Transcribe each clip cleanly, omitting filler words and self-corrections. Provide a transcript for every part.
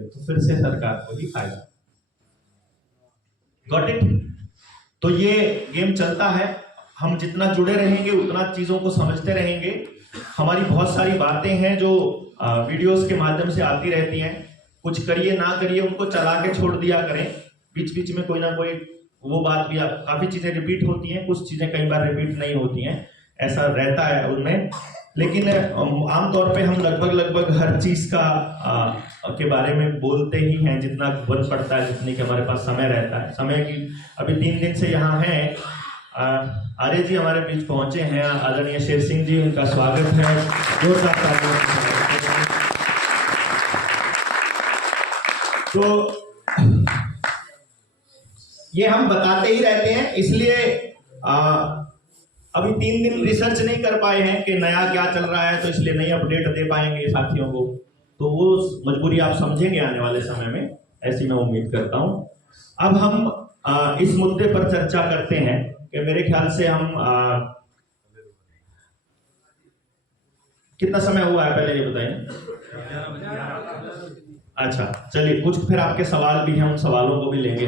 देते तो फिर से सरकार को ही फायदा। Got it? तो ये गेम चलता है, हम जितना जुड़े रहेंगे उतना चीजों को समझते रहेंगे। हमारी बहुत सारी बातें हैं जो वीडियोस के माध्यम से आती रहती हैं, कुछ करिए ना करिए उनको चला के छोड़ दिया करें, बीच बीच में कोई ना कोई वो बात भी काफी चीजें रिपीट होती हैं, कुछ चीजें कई बार रिपीट नहीं होती हैं, ऐसा रहता है उनमें। लेकिन आमतौर पे हम लगभग हर चीज का के बारे में बोलते ही हैं जितना बन पड़ता है, जितनी कि हमारे पास समय रहता है। समय की अभी 3 दिन से यहाँ हैं आर्य जी हमारे बीच पहुंचे हैं, आदरणीय शेर सिंह जी, उनका स्वागत है, जोरदार तालियों। तो ये हम बताते ही रहते हैं, इसलिए अभी 3 दिन रिसर्च नहीं कर पाए हैं कि नया क्या चल रहा है, तो इसलिए नहीं अपडेट दे पाएंगे साथियों को, तो वो मजबूरी आप समझेंगे आने वाले समय में, ऐसी मैं उम्मीद करता हूं। अब हम इस मुद्दे पर चर्चा करते हैं कि मेरे ख्याल से हम कितना समय हुआ है पहले ये बताइए। अच्छा चलिए, कुछ फिर आपके सवाल भी हैं, उन सवालों को भी लेंगे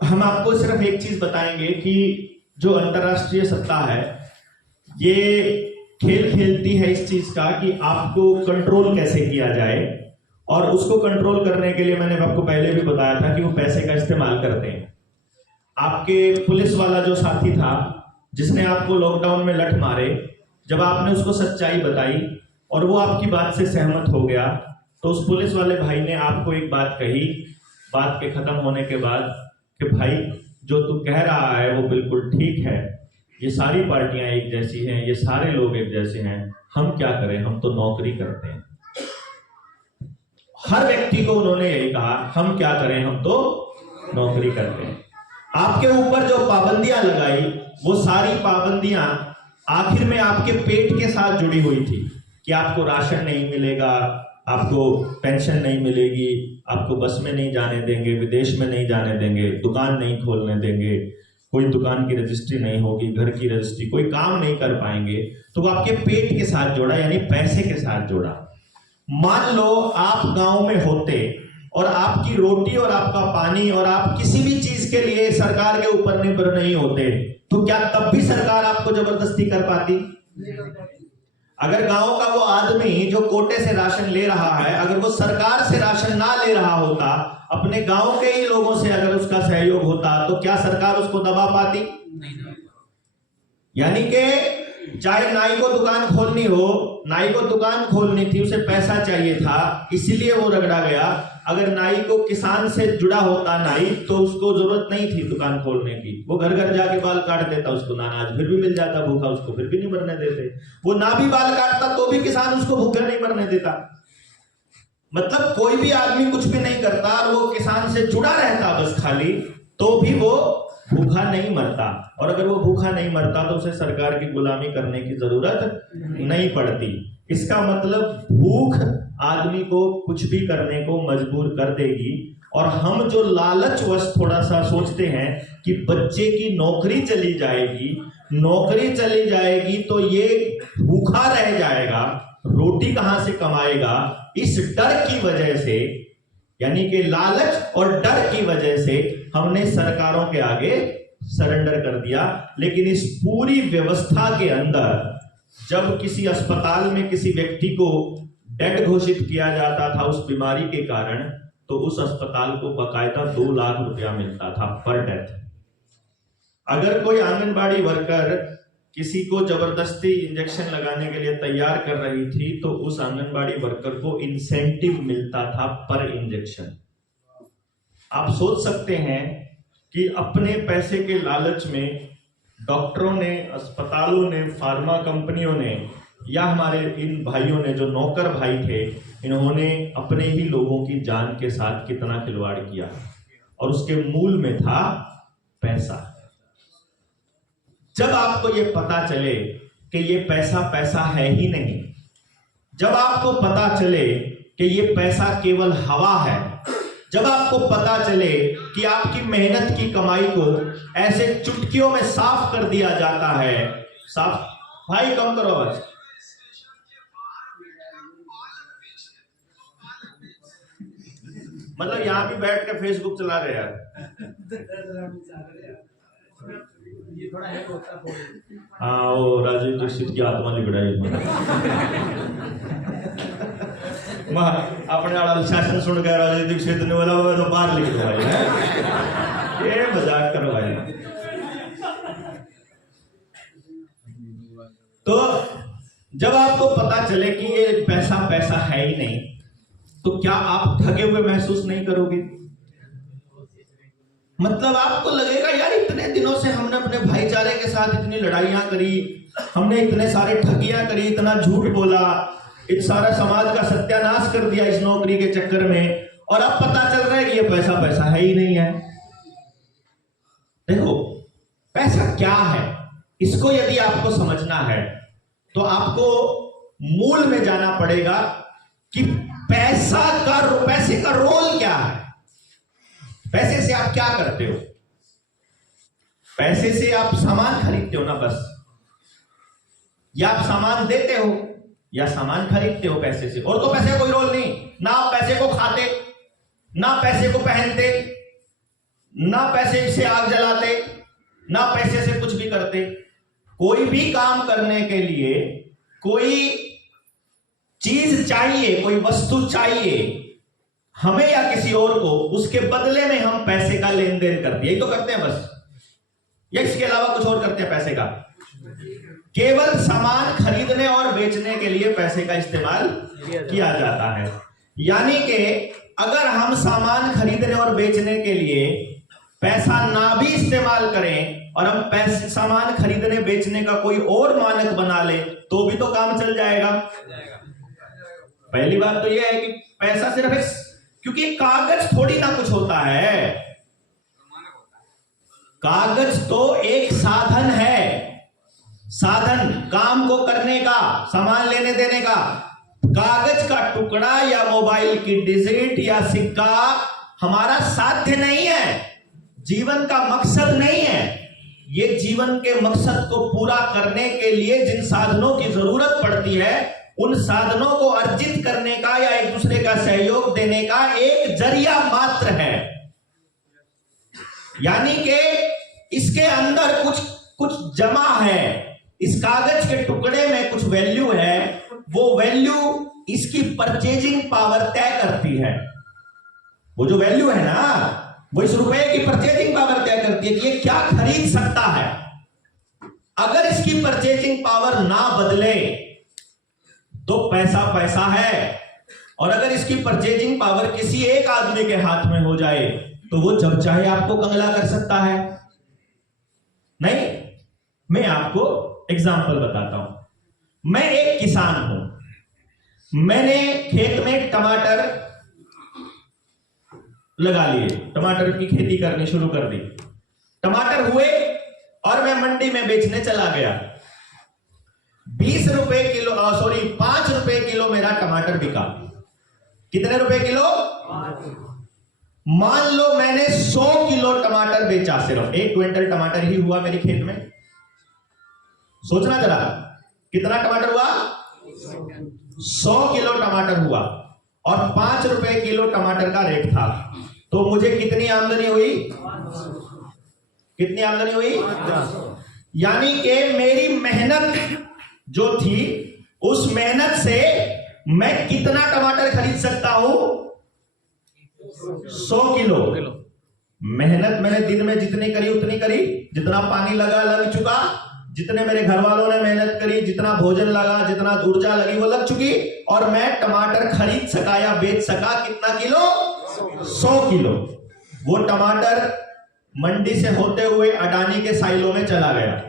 हम आपको सिर्फ एक चीज बताएंगे कि जो अंतरराष्ट्रीय सत्ता है ये खेल खेलती है इस चीज का कि आपको कंट्रोल कैसे किया जाए, और उसको कंट्रोल करने के लिए मैंने आपको पहले भी बताया था कि वो पैसे का इस्तेमाल करते हैं। आपके पुलिस वाला जो साथी था जिसने आपको लॉकडाउन में लठ मारे, जब आपने उसको सच्चाई बताई और वो आपकी बात से सहमत हो गया, तो उस पुलिस वाले भाई ने आपको एक बात कही, बात के खत्म होने के बाद, कि भाई जो तू कह रहा है वो बिल्कुल ठीक है, ये सारी पार्टियां एक जैसी हैं, ये सारे लोग एक जैसे हैं, हम क्या करें, हम तो नौकरी करते हैं। हर व्यक्ति को उन्होंने यही कहा, हम क्या करें, हम तो नौकरी करते हैं। आपके ऊपर जो पाबंदियां लगाई वो सारी पाबंदियां आखिर में आपके पेट के साथ जुड़ी हुई थी कि आपको राशन नहीं मिलेगा, आपको पेंशन नहीं मिलेगी, आपको बस में नहीं जाने देंगे, विदेश में नहीं जाने देंगे, दुकान नहीं खोलने देंगे, कोई दुकान की रजिस्ट्री नहीं होगी, घर की रजिस्ट्री, कोई काम नहीं कर पाएंगे। तो वो आपके पेट के साथ जोड़ा, यानी पैसे के साथ जोड़ा। मान लो आप गांव में होते और आपकी रोटी और आपका पानी और आप किसी भी चीज के लिए सरकार के ऊपर निर्भर नहीं होते, तो क्या तब भी सरकार आपको जबरदस्ती कर पाती? अगर गांव का वो आदमी जो कोटे से राशन ले रहा है, अगर वो सरकार से राशन ना ले रहा होता, अपने गांव के ही लोगों से अगर उसका सहयोग होता, तो क्या सरकार उसको दबा पाती? यानी कि चाहे नाई को दुकान खोलनी हो, नाई को दुकान खोलनी थी, उसे पैसा चाहिए था, इसीलिए वो रगड़ा गया। अगर नाई को किसान से जुड़ा होता नाई, तो उसको जरूरत नहीं थी दुकान खोलने की, वो घर घर जाके बाल काट देता, उसको नानाज फिर भी मिल जाता, भूखा उसको फिर भी नहीं मरने देते। वो ना भी बाल काटता तो भी किसान उसको भूखा नहीं मरने देता। मतलब कोई भी आदमी कुछ भी नहीं करता और वो किसान से जुड़ा रहता बस खाली, तो भी वो भूखा नहीं मरता। और अगर वो भूखा नहीं मरता तो उसे सरकार की गुलामी करने की जरूरत नहीं पड़ती। इसका मतलब भूख आदमी को कुछ भी करने को मजबूर कर देगी। और हम जो लालचवश थोड़ा सा सोचते हैं कि बच्चे की नौकरी चली जाएगी, नौकरी चली जाएगी तो ये भूखा रह जाएगा, रोटी कहां से कमाएगा, इस डर की वजह से, यानी कि लालच और डर की वजह से हमने सरकारों के आगे सरेंडर कर दिया। लेकिन इस पूरी व्यवस्था के अंदर जब किसी अस्पताल में किसी व्यक्ति को डेड घोषित किया जाता था उस बीमारी के कारण, तो उस अस्पताल को बकायदा 2 लाख रुपया मिलता था पर डेथ। अगर कोई आंगनबाड़ी वर्कर किसी को जबरदस्ती इंजेक्शन लगाने के लिए तैयार कर रही थी, तो उस आंगनबाड़ी वर्कर को इंसेंटिव मिलता था पर इंजेक्शन। आप सोच सकते हैं कि अपने पैसे के लालच में डॉक्टरों ने, अस्पतालों ने, फार्मा कंपनियों ने, या हमारे इन भाइयों ने जो नौकर भाई थे, इन्होंने अपने ही लोगों की जान के साथ कितना खिलवाड़ किया, और उसके मूल में था पैसा। जब आपको ये पता चले कि ये पैसा पैसा है ही नहीं, जब आपको पता चले कि ये पैसा केवल हवा है, जब आपको पता चले कि आपकी मेहनत की कमाई को ऐसे चुटकियों में साफ कर दिया जाता है, साफ, भाई कम करो बस, मतलब यहाँ भी बैठ के फेसबुक चला रहे यार। हाँ, वो राजीव दीक्षित की आत्मा लिबड़ाई अपने वाला शासन सुन कर राजीव दीक्षित ने बोला वो तो बाहर लिख दो भाई, ये मजाक करो भाई। तो जब आपको पता चले कि ये पैसा पैसा है ही नहीं, तो क्या आप ठगे हुए महसूस नहीं करोगे? मतलब आपको लगेगा यार इतने दिनों से हमने अपने भाईचारे के साथ इतनी लड़ाइयां करी, हमने इतने सारे ठगियां करी, इतना झूठ बोला, इस सारा समाज का सत्यानाश कर दिया इस नौकरी के चक्कर में, और अब पता चल रहा है कि ये पैसा पैसा है ही नहीं है। देखो पैसा क्या है, इसको यदि आपको समझना है तो आपको मूल में जाना पड़ेगा कि पैसे का रोल क्या है। पैसे से आप क्या करते हो? पैसे से आप सामान खरीदते हो ना बस, या आप सामान देते हो या सामान खरीदते हो पैसे से, और तो पैसे का कोई रोल नहीं। ना आप पैसे को खाते, ना पैसे को पहनते, ना पैसे से आग जलाते, ना पैसे से कुछ भी करते। कोई भी काम करने के लिए कोई चीज चाहिए, कोई वस्तु चाहिए हमें या किसी और को, उसके बदले में हम पैसे का लेन देन करते हैं, यही तो करते हैं बस, या इसके अलावा कुछ और करते हैं पैसे का? केवल सामान खरीदने और बेचने के लिए पैसे का इस्तेमाल किया जाता है। यानी कि अगर हम सामान खरीदने और बेचने के लिए पैसा ना भी इस्तेमाल करें और हम पैसे सामान खरीदने बेचने का कोई और मानक बना ले तो भी तो काम चल जाएगा। पहली बात तो यह है कि पैसा सिर्फ एक, क्योंकि कागज थोड़ी ना कुछ होता है, कागज तो एक साधन है, साधन काम को करने का, सामान लेने देने का। कागज का टुकड़ा या मोबाइल की डिजिट या सिक्का हमारा साध्य नहीं है, जीवन का मकसद नहीं है। ये जीवन के मकसद को पूरा करने के लिए जिन साधनों की जरूरत पड़ती है, उन साधनों को अर्जित करने का या एक दूसरे का सहयोग देने का एक जरिया मात्र है। यानी कि इसके अंदर कुछ जमा है, इस कागज के टुकड़े में कुछ वैल्यू है, वो वैल्यू इसकी परचेजिंग पावर तय करती है। वो जो वैल्यू है ना, वो इस रुपए की परचेजिंग पावर तय करती है कि ये क्या खरीद सकता है। अगर इसकी परचेजिंग पावर ना बदले तो पैसा पैसा है, और अगर इसकी परचेजिंग पावर किसी एक आदमी के हाथ में हो जाए तो वो जब चाहे आपको कंगला कर सकता है। नहीं, मैं आपको एग्जाम्पल बताता हूं। मैं एक किसान हूं, मैंने खेत में टमाटर लगा लिए, टमाटर की खेती करनी शुरू कर दी, टमाटर हुए और मैं मंडी में बेचने चला गया। 20 रुपए किलो, 5 रुपए किलो मेरा टमाटर बिका। कितने रुपए किलो? मान लो मैंने 100 किलो टमाटर बेचा, सिर्फ 1 क्विंटल टमाटर ही हुआ मेरे खेत में। सोचना जरा, कितना टमाटर हुआ? 100 किलो टमाटर हुआ और 5 रुपए किलो टमाटर का रेट था, तो मुझे कितनी आमदनी हुई? कितनी आमदनी हुई? यानी कि मेरी मेहनत जो थी, उस मेहनत से मैं कितना टमाटर खरीद सकता हूं? 100 किलो। मेहनत मैंने दिन में जितनी करी उतनी करी, जितना पानी लग चुका, जितने मेरे घर वालों ने मेहनत करी, जितना भोजन लगा, जितना ऊर्जा लगी वो लग चुकी, और मैं टमाटर खरीद सका या बेच सका कितना किलो? 100 किलो। वो टमाटर मंडी से होते हुए अडानी के साइलों में चला गया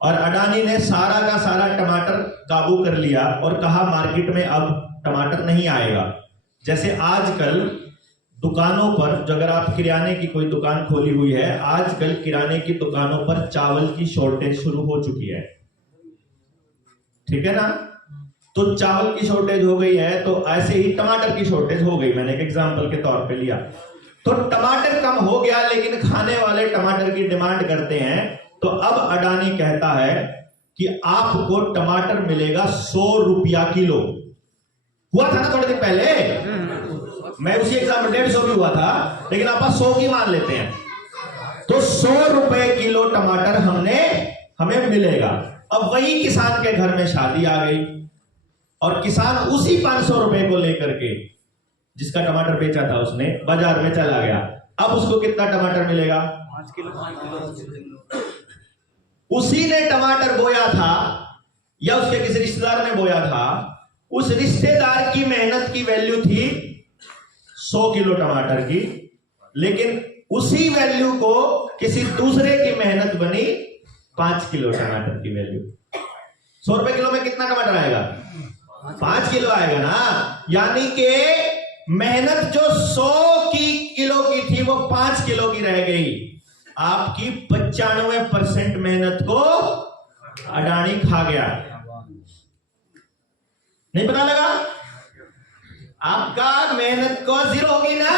और अडानी ने सारा का सारा टमाटर काबू कर लिया और कहा मार्केट में अब टमाटर नहीं आएगा। जैसे आजकल दुकानों पर, जो अगर आप किराने की कोई दुकान खोली हुई है, आजकल किराने की दुकानों पर चावल की शॉर्टेज शुरू हो चुकी है, ठीक है ना? तो चावल की शॉर्टेज हो गई है, तो ऐसे ही टमाटर की शॉर्टेज हो गई, मैंने एक एग्जांपल के तौर पे लिया। तो टमाटर कम हो गया, लेकिन खाने वाले टमाटर की डिमांड करते हैं, तो अब अडानी कहता है कि आपको टमाटर मिलेगा 100 रुपया किलो। हुआ था ना थोड़े दिन पहले, मैं उसी एग्जाम्पल 150 भी हुआ था, लेकिन आप 100 की मान लेते हैं, तो 100 रुपए किलो टमाटर हमें मिलेगा। अब वही किसान के घर में शादी आ गई और किसान उसी 500 रुपए को लेकर के, जिसका टमाटर बेचा था उसने, बाजार में चला गया। अब उसको कितना टमाटर मिलेगा? 5 किलो। उसी ने टमाटर बोया था या उसके किसी रिश्तेदार ने बोया था, उस रिश्तेदार की मेहनत की वैल्यू थी 100 किलो टमाटर की, लेकिन उसी वैल्यू को किसी दूसरे की मेहनत बनी 5 किलो टमाटर की वैल्यू। 100 रुपए किलो में कितना टमाटर आएगा? 5 किलो आएगा ना। यानी कि मेहनत जो 100 किलो की थी वो 5 किलो की रह गई। आपकी 95% मेहनत को अडानी खा गया। नहीं पता लगा? आपका मेहनत को जीरो होगी ना,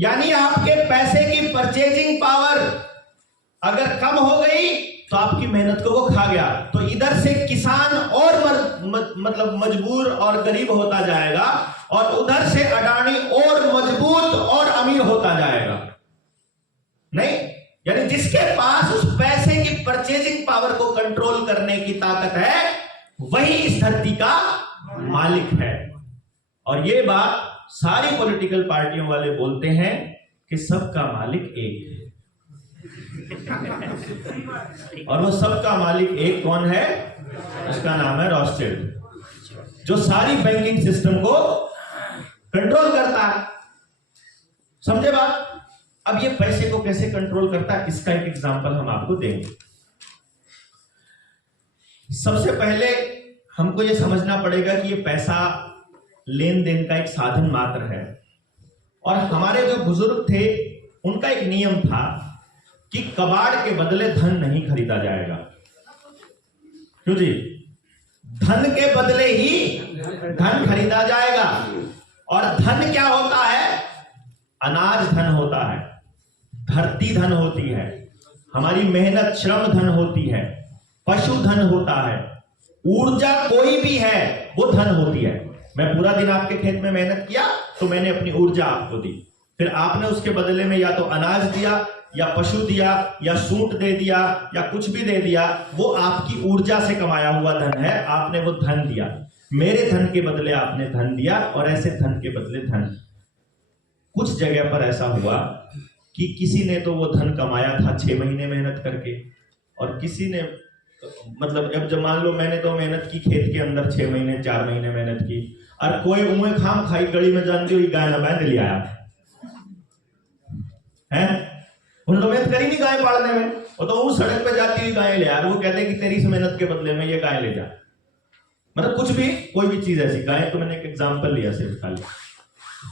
यानी आपके पैसे की परचेजिंग पावर अगर कम हो गई तो आपकी मेहनत को वो खा गया। तो इधर से किसान और मतलब मजबूर और गरीब होता जाएगा और उधर से अडानी और मजबूत और अमीर होता जाएगा। नहीं, यानी जिसके पास उस पैसे की परचेजिंग पावर को कंट्रोल करने की ताकत है वही इस धरती का मालिक है। और ये बात सारी पॉलिटिकल पार्टियों वाले बोलते हैं कि सबका मालिक एक है। और वो सबका मालिक एक कौन है? उसका नाम है रॉथस्चिल्ड, जो सारी बैंकिंग सिस्टम को कंट्रोल करता है। समझे बात? अब ये पैसे को कैसे कंट्रोल करता है, इसका एक एग्जांपल हम आपको देंगे। सबसे पहले हमको ये समझना पड़ेगा कि ये पैसा लेन देन का एक साधन मात्र है। और हमारे जो बुजुर्ग थे उनका एक नियम था कि कबाड़ के बदले धन नहीं खरीदा जाएगा। क्यों जी? धन के बदले ही धन खरीदा जाएगा। और धन क्या होता है? अनाज धन होता है, धरती धन होती है, हमारी मेहनत श्रम धन होती है, पशु धन होता है, ऊर्जा कोई भी है वो धन होती है। मैं पूरा दिन आपके खेत में मेहनत किया तो मैंने अपनी ऊर्जा आपको दी, फिर आपने उसके बदले में या तो अनाज दिया या पशु दिया या सूट दे दिया या कुछ भी दे दिया, वो आपकी ऊर्जा से कमाया हुआ धन है, आपने वो धन दिया। मेरे धन के बदले आपने धन दिया और ऐसे धन के बदले धन। कुछ जगह पर ऐसा हुआ कि किसी ने तो वो धन कमाया था 6 महीने मेहनत करके, और किसी ने मतलब अब जब मान लो मैंने तो मेहनत की खेत के अंदर 6 महीने 4 महीने मेहनत की, और कोई उम्र खाम खाई गड़ी में जानती हुई गाय ना बांध लिया है। उन्होंने तो मेहनत करी नहीं गाय पालने में, वो तो वो सड़क पे जाती हुई गाय ले आ, वो कहते हैं कि तेरी इस मेहनत के बदले में ये गाय ले जा। मतलब कुछ भी, कोई भी चीज ऐसी, गाय तो मैंने एक एग्जांपल लिया सिर्फ खाली।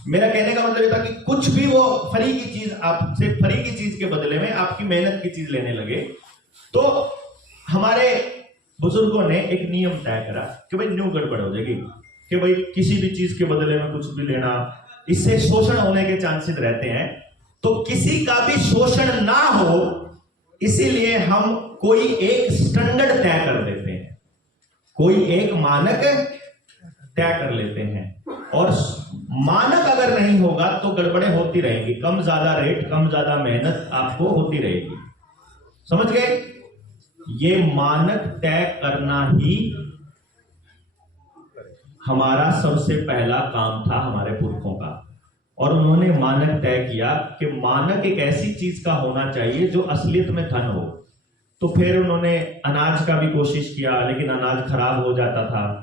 मेरा कहने का मतलब ये था कि कुछ भी वो फ्री की चीज, आपसे फ्री की चीज के बदले में आपकी मेहनत की चीज लेने लगे। तो हमारे बुजुर्गों ने एक नियम तय करा कि भाई न्यू गड़बड़ हो जाएगी, कि भाई किसी भी चीज के बदले में कुछ भी लेना, इससे शोषण होने के चांसेस रहते हैं। तो किसी का भी शोषण ना हो इसीलिए हम कोई एक स्टैंडर्ड तय कर देते हैं, कोई एक मानक तय कर लेते हैं। और मानक अगर नहीं होगा तो गड़बड़े होती रहेंगी, कम ज्यादा रेट, कम ज्यादा मेहनत आपको होती रहेगी। समझ गए? ये मानक तय करना ही हमारा सबसे पहला काम था हमारे पुरखों का। और उन्होंने मानक तय किया कि मानक एक ऐसी चीज का होना चाहिए जो असलियत में धन हो। तो फिर उन्होंने अनाज का भी कोशिश किया, लेकिन अनाज खराब हो जाता था।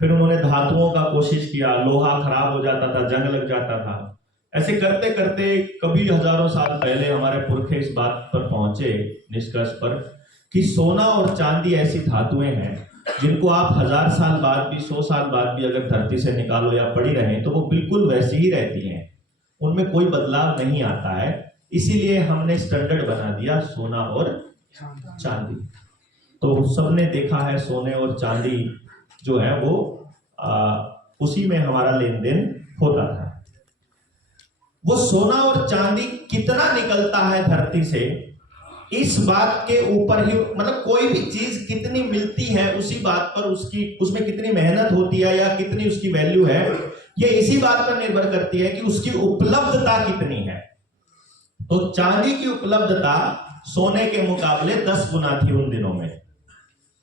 फिर उन्होंने धातुओं का कोशिश किया, लोहा खराब हो जाता था, जंग लग जाता था। ऐसे करते करते कभी हजारों साल पहले हमारे पुरखे इस बात पर पहुंचे, निष्कर्ष पर, कि सोना और चांदी ऐसी धातुएं हैं जिनको आप 1000 साल बाद भी, 100 साल बाद भी अगर धरती से निकालो या पड़ी रहें तो वो बिल्कुल वैसी ही रहती हैं, उनमें कोई बदलाव नहीं आता है। इसीलिए हमने स्टैंडर्ड बना दिया सोना और चांदी। तो सबने देखा है सोने और चांदी जो है वो उसी में हमारा लेन देन होता था। वो सोना और चांदी कितना निकलता है धरती से, इस बात के ऊपर ही, मतलब कोई भी चीज कितनी मिलती है उसी बात पर उसमें कितनी मेहनत होती है या कितनी उसकी वैल्यू है, ये इसी बात पर निर्भर करती है कि उसकी उपलब्धता कितनी है। तो चांदी की उपलब्धता सोने के मुकाबले 10 गुना थी उन दिनों में,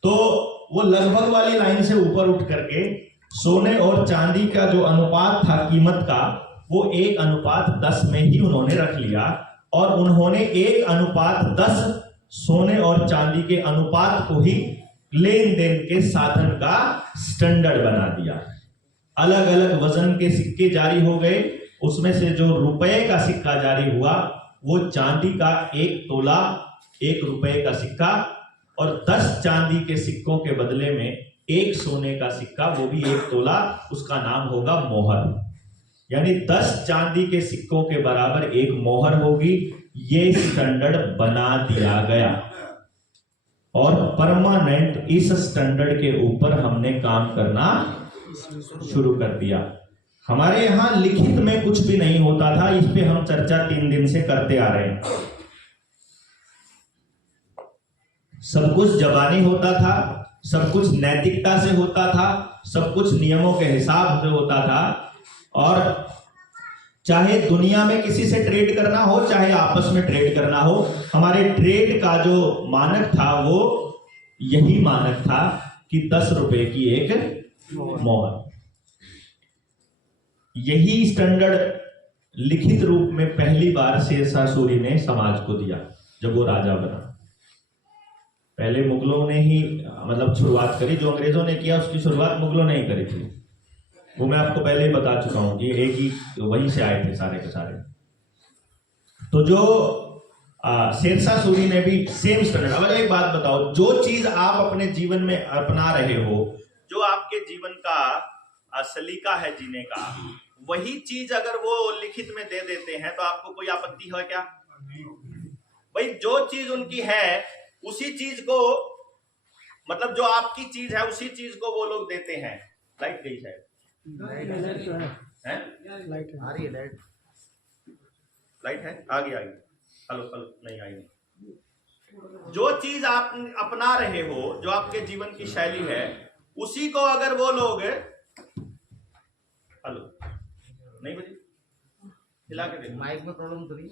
तो वो लगभग वाली लाइन से ऊपर उठ करके सोने और चांदी का जो अनुपात था कीमत का, वो 1:10 में ही उन्होंने रख लिया, और उन्होंने 1:10 सोने और चांदी के अनुपात को ही लेन देन के साधन का स्टैंडर्ड बना दिया। अलग अलग वजन के सिक्के जारी हो गए, उसमें से जो रुपए का सिक्का जारी हुआ वो चांदी का 1 तोला 1 रुपए का सिक्का, और 10 चांदी के सिक्कों के बदले में 1 सोने का सिक्का, वो भी 1 तोला, उसका नाम होगा मोहर। यानी 10 चांदी के सिक्कों के बराबर 1 मोहर होगी। ये स्टैंडर्ड बना दिया गया और परमानेंट इस स्टैंडर्ड के ऊपर हमने काम करना शुरू कर दिया। हमारे यहां लिखित में कुछ भी नहीं होता था, इस पे हम चर्चा 3 दिन से करते आ रहे हैं। सब कुछ जबानी होता था, सब कुछ नैतिकता से होता था, सब कुछ नियमों के हिसाब से होता था, और चाहे दुनिया में किसी से ट्रेड करना हो, चाहे आपस में ट्रेड करना हो, हमारे ट्रेड का जो मानक था वो यही मानक था कि 10 रुपए की एक मोहर। यही स्टैंडर्ड लिखित रूप में पहली बार शेरशाह सूरी ने समाज को दिया जब वो राजा बना। पहले मुगलों ने ही मतलब शुरुआत करी, जो अंग्रेजों ने किया उसकी शुरुआत मुगलों ने ही करी थी, वो मैं आपको पहले ही बता चुका हूं कि एक ही वहीं से आए थे सारे के सारे। तो जो शेरशाह सूरी ने भी सेम स्टैंडर्ड। अब एक बात बताओ, जो चीज आप अपने जीवन में अपना रहे हो, जो आपके जीवन का सलीका है जीने का, वही चीज अगर वो लिखित में दे देते हैं तो आपको कोई आपत्ति है क्या? भाई जो चीज उनकी है उसी चीज को, मतलब जो आपकी चीज है उसी चीज को वो लोग देते हैं। लाइट गई शायद, लाइट है, आ गई। हेलो नहीं आई। जो चीज आप अपना रहे हो, जो आपके जीवन की शैली है, उसी को अगर वो लोग, हेलो नहीं बजी, हिला के देखो, माइक में प्रॉब्लम तो नहीं?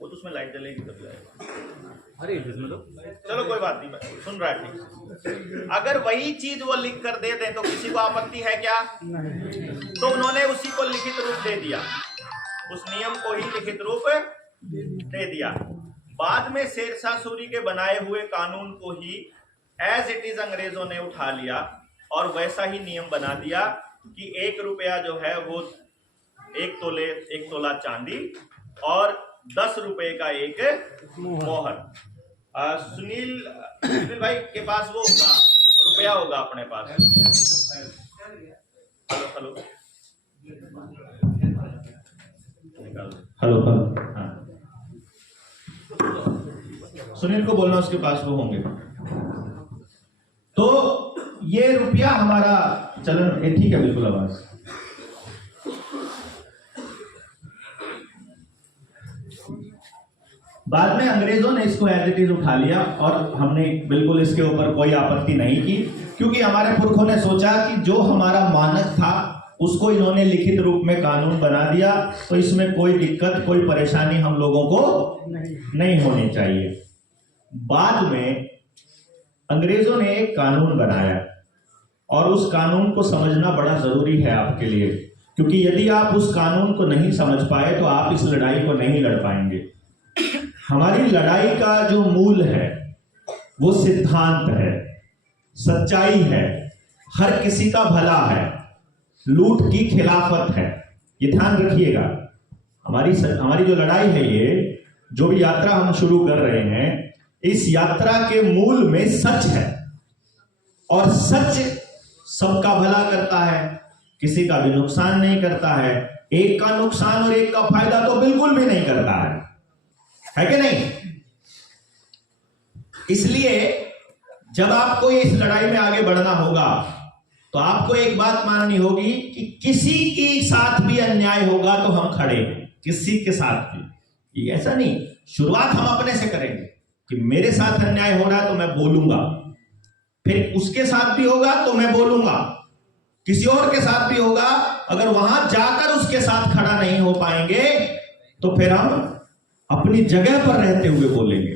वो तो उसमें लाइट जलेगी तब जाएगा। अरे इसमें तो चलो कोई बात नहीं, सुन रहा है ठीक। अगर वही चीज वो लिख कर दे दें तो किसी को आपत्ति है क्या? तो उन्होंने उसी को लिखित रूप दे दिया, उस नियम को ही लिखित रूप दे दिया। बाद में शेरशाह सूरी के बनाए हुए कानून को ही एज इट इज अंग्रेजों ने उठा लिया और वैसा ही नियम बना दिया कि 1 रुपया जो है वो 1 तोला चांदी और 10 रुपए का एक मोहर। सुनील भाई के पास वो होगा, रुपया होगा अपने पास। हेलो हाँ, सुनील को बोलना उसके पास वो होंगे। तो ये रुपया हमारा चलन, ठीक है बिल्कुल आवाज। बाद में अंग्रेजों ने इसको एज इट इज उठा लिया और हमने बिल्कुल इसके ऊपर कोई आपत्ति नहीं की, क्योंकि हमारे पुरखों ने सोचा कि जो हमारा मानक था उसको इन्होंने लिखित रूप में कानून बना दिया, तो इसमें कोई दिक्कत, कोई परेशानी हम लोगों को नहीं होनी चाहिए। बाद में अंग्रेजों ने एक कानून बनाया और उस कानून को समझना बड़ा जरूरी है आपके लिए, क्योंकि यदि आप उस कानून को नहीं समझ पाए तो आप इस लड़ाई को नहीं लड़ पाएंगे। हमारी लड़ाई का जो मूल है वो सिद्धांत है, सच्चाई है, हर किसी का भला है, लूट की खिलाफत है। ये ध्यान रखिएगा। हमारी जो लड़ाई है, ये जो भी यात्रा हम शुरू कर रहे हैं, इस यात्रा के मूल में सच है और सच सबका भला करता है, किसी का भी नुकसान नहीं करता है। एक का नुकसान और एक का फायदा तो बिल्कुल भी नहीं करता है कि नहीं? इसलिए जब आपको इस लड़ाई में आगे बढ़ना होगा तो आपको एक बात माननी होगी कि किसी के साथ भी अन्याय होगा तो हम खड़े हैं, किसी के साथ भी। ये ऐसा नहीं, शुरुआत हम अपने से करेंगे कि मेरे साथ अन्याय हो रहा है तो मैं बोलूंगा, फिर उसके साथ भी होगा तो मैं बोलूंगा, किसी और के साथ भी होगा, अगर वहां जाकर उसके साथ खड़ा नहीं हो पाएंगे तो फिर हम अपनी जगह पर रहते हुए बोलेंगे।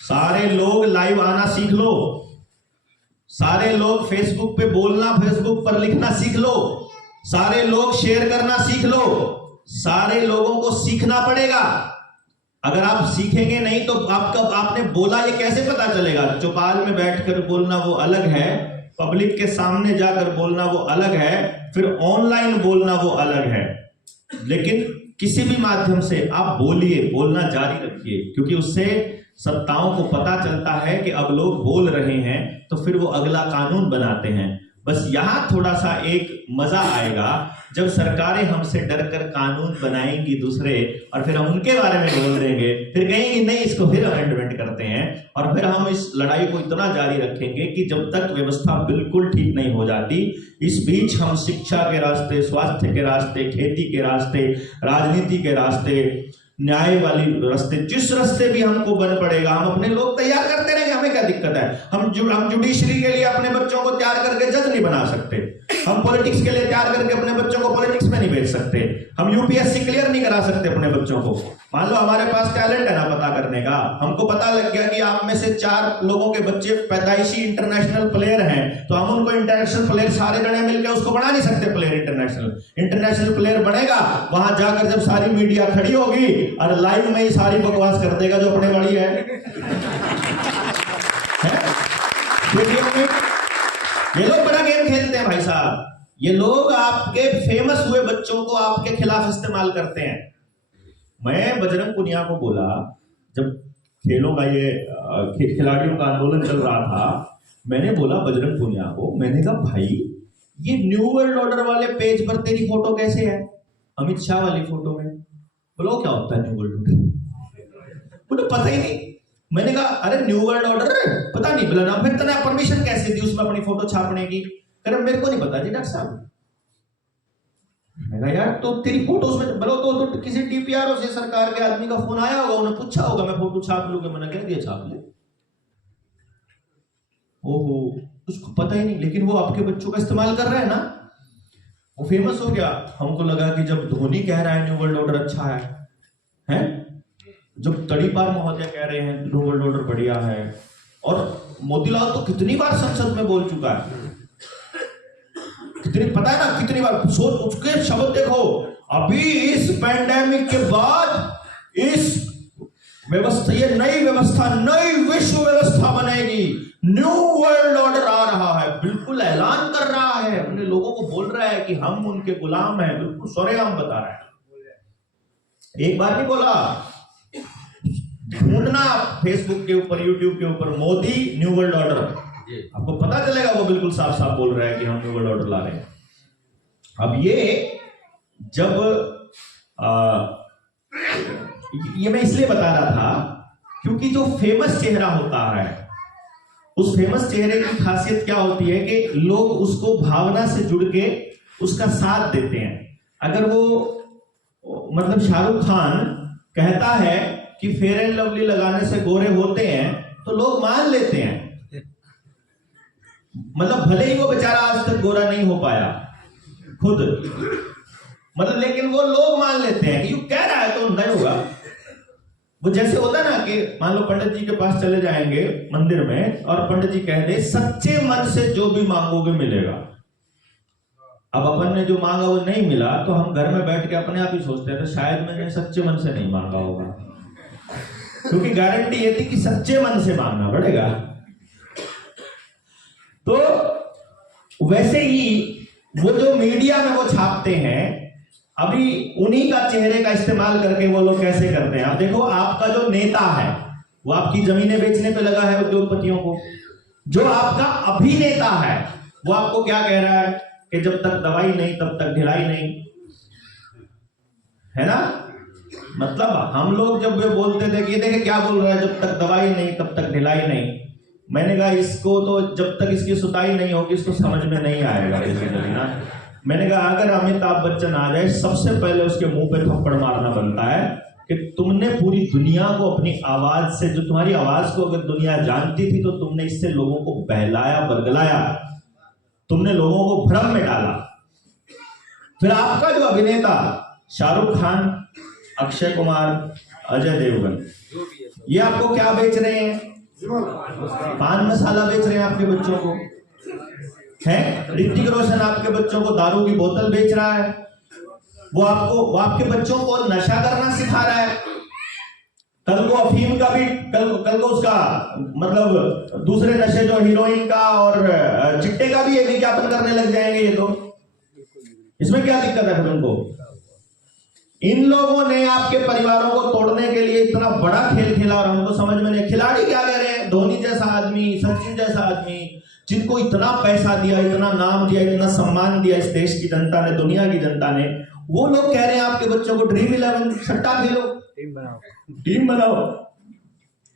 सारे लोग लाइव आना सीख लो, सारे लोग फेसबुक पे बोलना, फेसबुक पर लिखना सीख लो, सारे लोग शेयर करना सीख लो। सारे लोगों को सीखना पड़ेगा। अगर आप सीखेंगे नहीं तो आपने बोला ये कैसे पता चलेगा? चौपाल में बैठकर बोलना वो अलग है, पब्लिक के सामने जाकर बोलना वो अलग है, फिर ऑनलाइन बोलना वो अलग है। लेकिन किसी भी माध्यम से आप बोलिए, बोलना जारी रखिए, क्योंकि उससे सत्ताओं को पता चलता है कि अब लोग बोल रहे हैं, तो फिर वो अगला कानून बनाते हैं। बस यहां थोड़ा सा एक मजा आएगा जब सरकारें हमसे डरकर कानून बनाएंगी दूसरे, और फिर हम उनके बारे में बोल देंगे, फिर कहेंगे नहीं इसको फिर अमेंडमेंट करते हैं, और फिर हम इस लड़ाई को इतना जारी रखेंगे कि जब तक व्यवस्था बिल्कुल ठीक नहीं हो जाती। इस बीच हम शिक्षा के रास्ते, स्वास्थ्य के रास्ते, खेती के रास्ते, राजनीति के रास्ते, न्याय वाली रास्ते, जिस रास्ते भी हमको बन पड़ेगा हम अपने लोग तैयार करते रहेंगे। हमें क्या दिक्कत है? हम जुडिशरी के लिए अपने बच्चों को तैयार करके जज नहीं बना सकते, हम पॉलिटिक्स के लिए तैयार करके अपने बच्चों को पॉलिटिक्स में नहीं भेज सकते, हम यूपीएससी क्लियर नहीं करा सकते अपने बच्चों को। मान लो हमारे पास टैलेंट है ना पता करने का, हमको पता लग गया कि आप में से 4 लोगों के बच्चे पैदाइशी इंटरनेशनल प्लेयर हैं, तो हम उनको इंटरनेशनल प्लेयर सारे जने मिलकर उसको बना नहीं सकते प्लेयर। इंटरनेशनल प्लेयर बनेगा, वहां जाकर जब सारी मीडिया खड़ी होगी और लाइव में ही सारी बकवास कर देगा जो अपने वाली है? ये लोग बड़ा गेम खेलते हैं भाई साहब। ये लोग आपके फेमस हुए बच्चों को आपके खिलाफ इस्तेमाल करते हैं। मैं बजरंग पुनिया को बोला, जब खेलों का ये खिलाड़ियों का आंदोलन चल रहा था, मैंने बोला बजरंग पुनिया को, मैंने कहा भाई ये न्यू वर्ल्ड ऑर्डर वाले पेज पर तेरी फोटो कैसे है अमित शाह वाली फोटो में? बोलो क्या होता है न्यू वर्ल्ड ऑर्डर? मुझे पता ही नहीं। मैंने कहा अरे न्यू वर्ल्ड ऑर्डर पता नहीं, बोला ना फिर तने परमिशन कैसे दी उसमें अपनी फोटो छापने की? कह रहे मेरे को नहीं पता जी डॉक्टर साहब। मैंने यार तो तेरी फोटो उसमें, बोलो तो किसी डीपीआरओ से सरकार के आदमी का फोन आया होगा, उन्हें पूछा होगा मैं फोटो छाप लूंगा, मैंने कह दिया छाप ले। ओहो, उसको पता ही नहीं, लेकिन वो आपके बच्चों का इस्तेमाल कर रहा है ना, वो फेमस हो गया। हमको लगा कि जब धोनी कह रहा है न्यू वर्ल्ड ऑर्डर अच्छा है? जब तड़ीपार महोदय कह रहे हैं न्यू वर्ल्ड ऑर्डर बढ़िया है, और मोतीलाल तो कितनी बार संसद में बोल चुका है, कितनी पता है ना कितनी बार। सोच उसके शब्द देखो, अभी इस पैंडेमिक के बाद इस व्यवस्था, ये नई व्यवस्था, नई विश्व व्यवस्था बनेगी, न्यू वर्ल्ड ऑर्डर आ रहा है, बिल्कुल ऐलान कर रहा है, अपने लोगों को बोल रहा है कि हम उनके गुलाम हैं, बिल्कुल सरेआम बता रहा है। एक बार नहीं बोला, ढूंढना फेसबुक के ऊपर, यूट्यूब के ऊपर मोदी न्यू वर्ल्ड ऑर्डर, आपको पता चलेगा वो बिल्कुल साफ साफ बोल रहा है कि हम न्यू वर्ल्ड ऑर्डर ला रहे हैं। अब ये जब ये मैं इसलिए बता रहा था क्योंकि जो फेमस चेहरा होता है, उस फेमस चेहरे की खासियत क्या होती है कि लोग उसको भावना से जुड़ के उसका साथ देते हैं। अगर वो मतलब शाहरुख खान कहता है कि फेयर एंड लवली लगाने से गोरे होते हैं, तो लोग मान लेते हैं। मतलब भले ही वो बेचारा आज तक गोरा नहीं हो पाया खुद, मतलब लेकिन वो लोग मान लेते हैं कि यू कह रहा है तो नहीं होगा। वो जैसे होता ना कि मान लो पंडित जी के पास चले जाएंगे मंदिर में, और पंडित जी कह दे सच्चे मन से जो भी मांगोगे मिलेगा। अब अपन ने जो मांगा वो नहीं मिला, तो हम घर में बैठ के अपने आप ही सोचते हैं तो शायद मैंने सच्चे मन से नहीं मांगा होगा, क्योंकि गारंटी ये थी कि सच्चे मन से मांगना पड़ेगा। तो वैसे ही वो जो मीडिया में वो छापते हैं, अभी उन्हीं का चेहरे का इस्तेमाल करके वो लोग कैसे करते हैं। अब देखो, आपका जो नेता है वो आपकी जमीनें बेचने पे लगा है उद्योगपतियों को। जो आपका अभिनेता है वो आपको क्या कह रहा है कि जब तक दवाई नहीं तब तक ढिलाई नहीं, है ना? मतलब हम लोग जब वे बोलते थे कि ये देखे क्या बोल रहा है, जब तक दवाई नहीं तब तक ढिलाई नहीं। मैंने कहा इसको तो जब तक इसकी सुताई नहीं होगी इसको समझ में नहीं आएगा ना। मैंने कहा अगर अमिताभ बच्चन आ जाए, सबसे पहले उसके मुंह पे थप्पड़ मारना बनता है कि तुमने पूरी दुनिया को अपनी आवाज से, जो तुम्हारी आवाज को अगर दुनिया जानती थी, तो तुमने इससे लोगों को बहलाया बरगलाया, तुमने लोगों को भ्रम में डाला। फिर आपका जो अभिनेता शाहरुख खान, अक्षय कुमार, अजय देवगन, ये आपको क्या बेच रहे हैं? पान मसाला बेच रहे हैं आपके बच्चों को, है? ऋतिक रोशन आपके बच्चों को दारू की बोतल बेच रहा है। वो आपके बच्चों को नशा करना सिखा रहा है। कल को अफीम का भी, कल को उसका मतलब दूसरे नशे जो हीरोइन का और चिट्टे का भी ये विज्ञापन करने लग जाएंगे ये तो। इसमें क्या दिक्कत है फिर उनको? इन लोगों ने आपके परिवारों को तोड़ने के लिए इतना बड़ा खेल खेला और हमको समझ में नहीं। खिलाड़ी क्या कह रहे हैं? धोनी जैसा आदमी, सचिन जैसा आदमी, जिनको इतना पैसा दिया, इतना नाम दिया, इतना सम्मान दिया इस देश की जनता ने, दुनिया की जनता ने, वो लोग कह रहे हैं आपके बच्चों को ड्रीम 11 सट्टा खेलो, टीम बनाओ।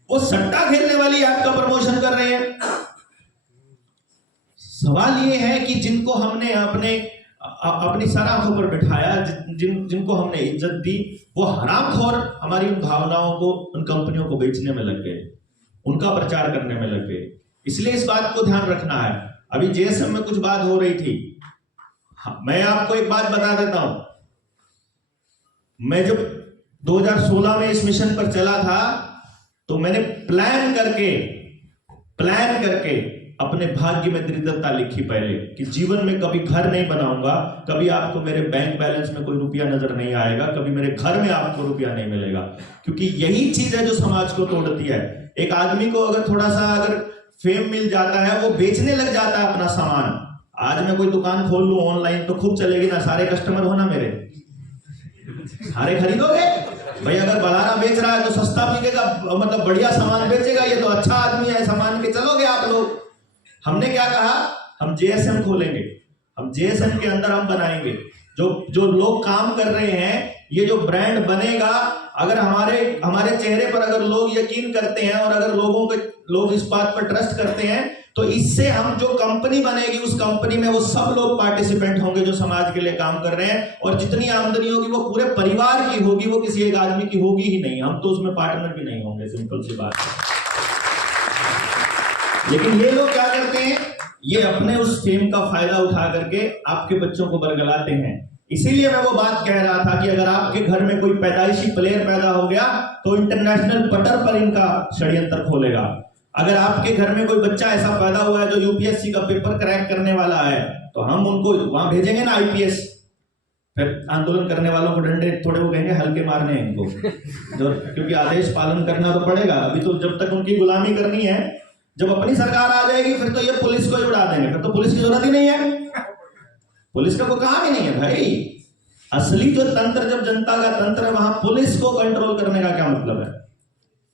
वो सट्टा खेलने वाली ऐप का प्रमोशन कर रहे हैं। सवाल ये है कि जिनको हमने अपनी सर आंखों पर बिठाया, जिनको हमने इज्जत दी, वो हरामखोर हमारी उन भावनाओं को, उन कंपनियों को बेचने में लग गए, उनका प्रचार करने में लग गए। इसलिए इस बात को ध्यान रखना है। अभी जेएसएम में कुछ बात हो रही थी। मैं आपको एक बात बता देता हूं। मैं जब 2016 में इस मिशन पर चला था तो मैंने प्लान करके अपने भाग्य में दृढ़ता लिखी पहले कि जीवन में कभी घर नहीं बनाऊंगा, कभी आपको मेरे बैंक बैलेंस में कोई रुपया नजर नहीं आएगा, कभी मेरे घर में आपको रुपया नहीं मिलेगा। क्योंकि यही चीज है जो समाज को तोड़ती है। एक आदमी को अगर थोड़ा सा अगर फेम मिल जाता है, वो बेचने लग जाता है अपना सामान। आज मैं कोई दुकान खोल लूं ऑनलाइन तो खूब चलेगी ना, सारे कस्टमर हो ना मेरे, सारे खरीदोगे भाई। अगर बलारा बेच रहा है तो सस्ता बिकेगा, मतलब बढ़िया सामान बेचेगा, ये तो अच्छा आदमी है, सामान के चलोगे आप लोग। हमने क्या कहा? हम जेएसएम खोलेंगे, हम जेएसएम के अंदर हम बनाएंगे। जो लोग काम कर रहे हैं, ये जो ब्रांड बनेगा, अगर हमारे चेहरे पर अगर लोग यकीन करते हैं और अगर लोग इस बात पर ट्रस्ट करते हैं, तो इससे हम जो कंपनी बनेगी, उस कंपनी में वो सब लोग पार्टिसिपेंट होंगे जो समाज के लिए काम कर रहे हैं। और जितनी आमदनी होगी वो पूरे परिवार की होगी, वो किसी एक आदमी की होगी ही नहीं। हम तो उसमें पार्टनर भी नहीं होंगे, सिंपल सी बात है। लेकिन ये लोग क्या करते हैं? ये अपने उस फेम का फायदा उठा करके आपके बच्चों को बरगलाते हैं। इसीलिए मैं वो बात कह रहा था कि अगर आपके घर में कोई पैदाइशी प्लेयर पैदा हो गया तो इंटरनेशनल पटर पर इनका षड्यंत्र खोलेगा। अगर आपके घर में कोई बच्चा ऐसा पैदा हुआ है जो यूपीएससी का पेपर क्रैक करने वाला है, तो हम उनको वहां भेजेंगे ना आईपीएस। फिर आंदोलन करने वालों को डंडे थोड़े वो कहेंगे हल्के मारने हैं इनको, क्योंकि आदेश पालन करना तो पड़ेगा। अभी तो जब तक उनकी गुलामी करनी है, जब अपनी सरकार आ जाएगी फिर तो ये पुलिस को ही उड़ा देंगे, फिर तो पुलिस की जरूरत ही नहीं है। पुलिस का कोई काम ही नहीं है भाई। असली जो तंत्र, जब जनता का तंत्र है, वहां पुलिस को कंट्रोल करने का क्या मतलब है?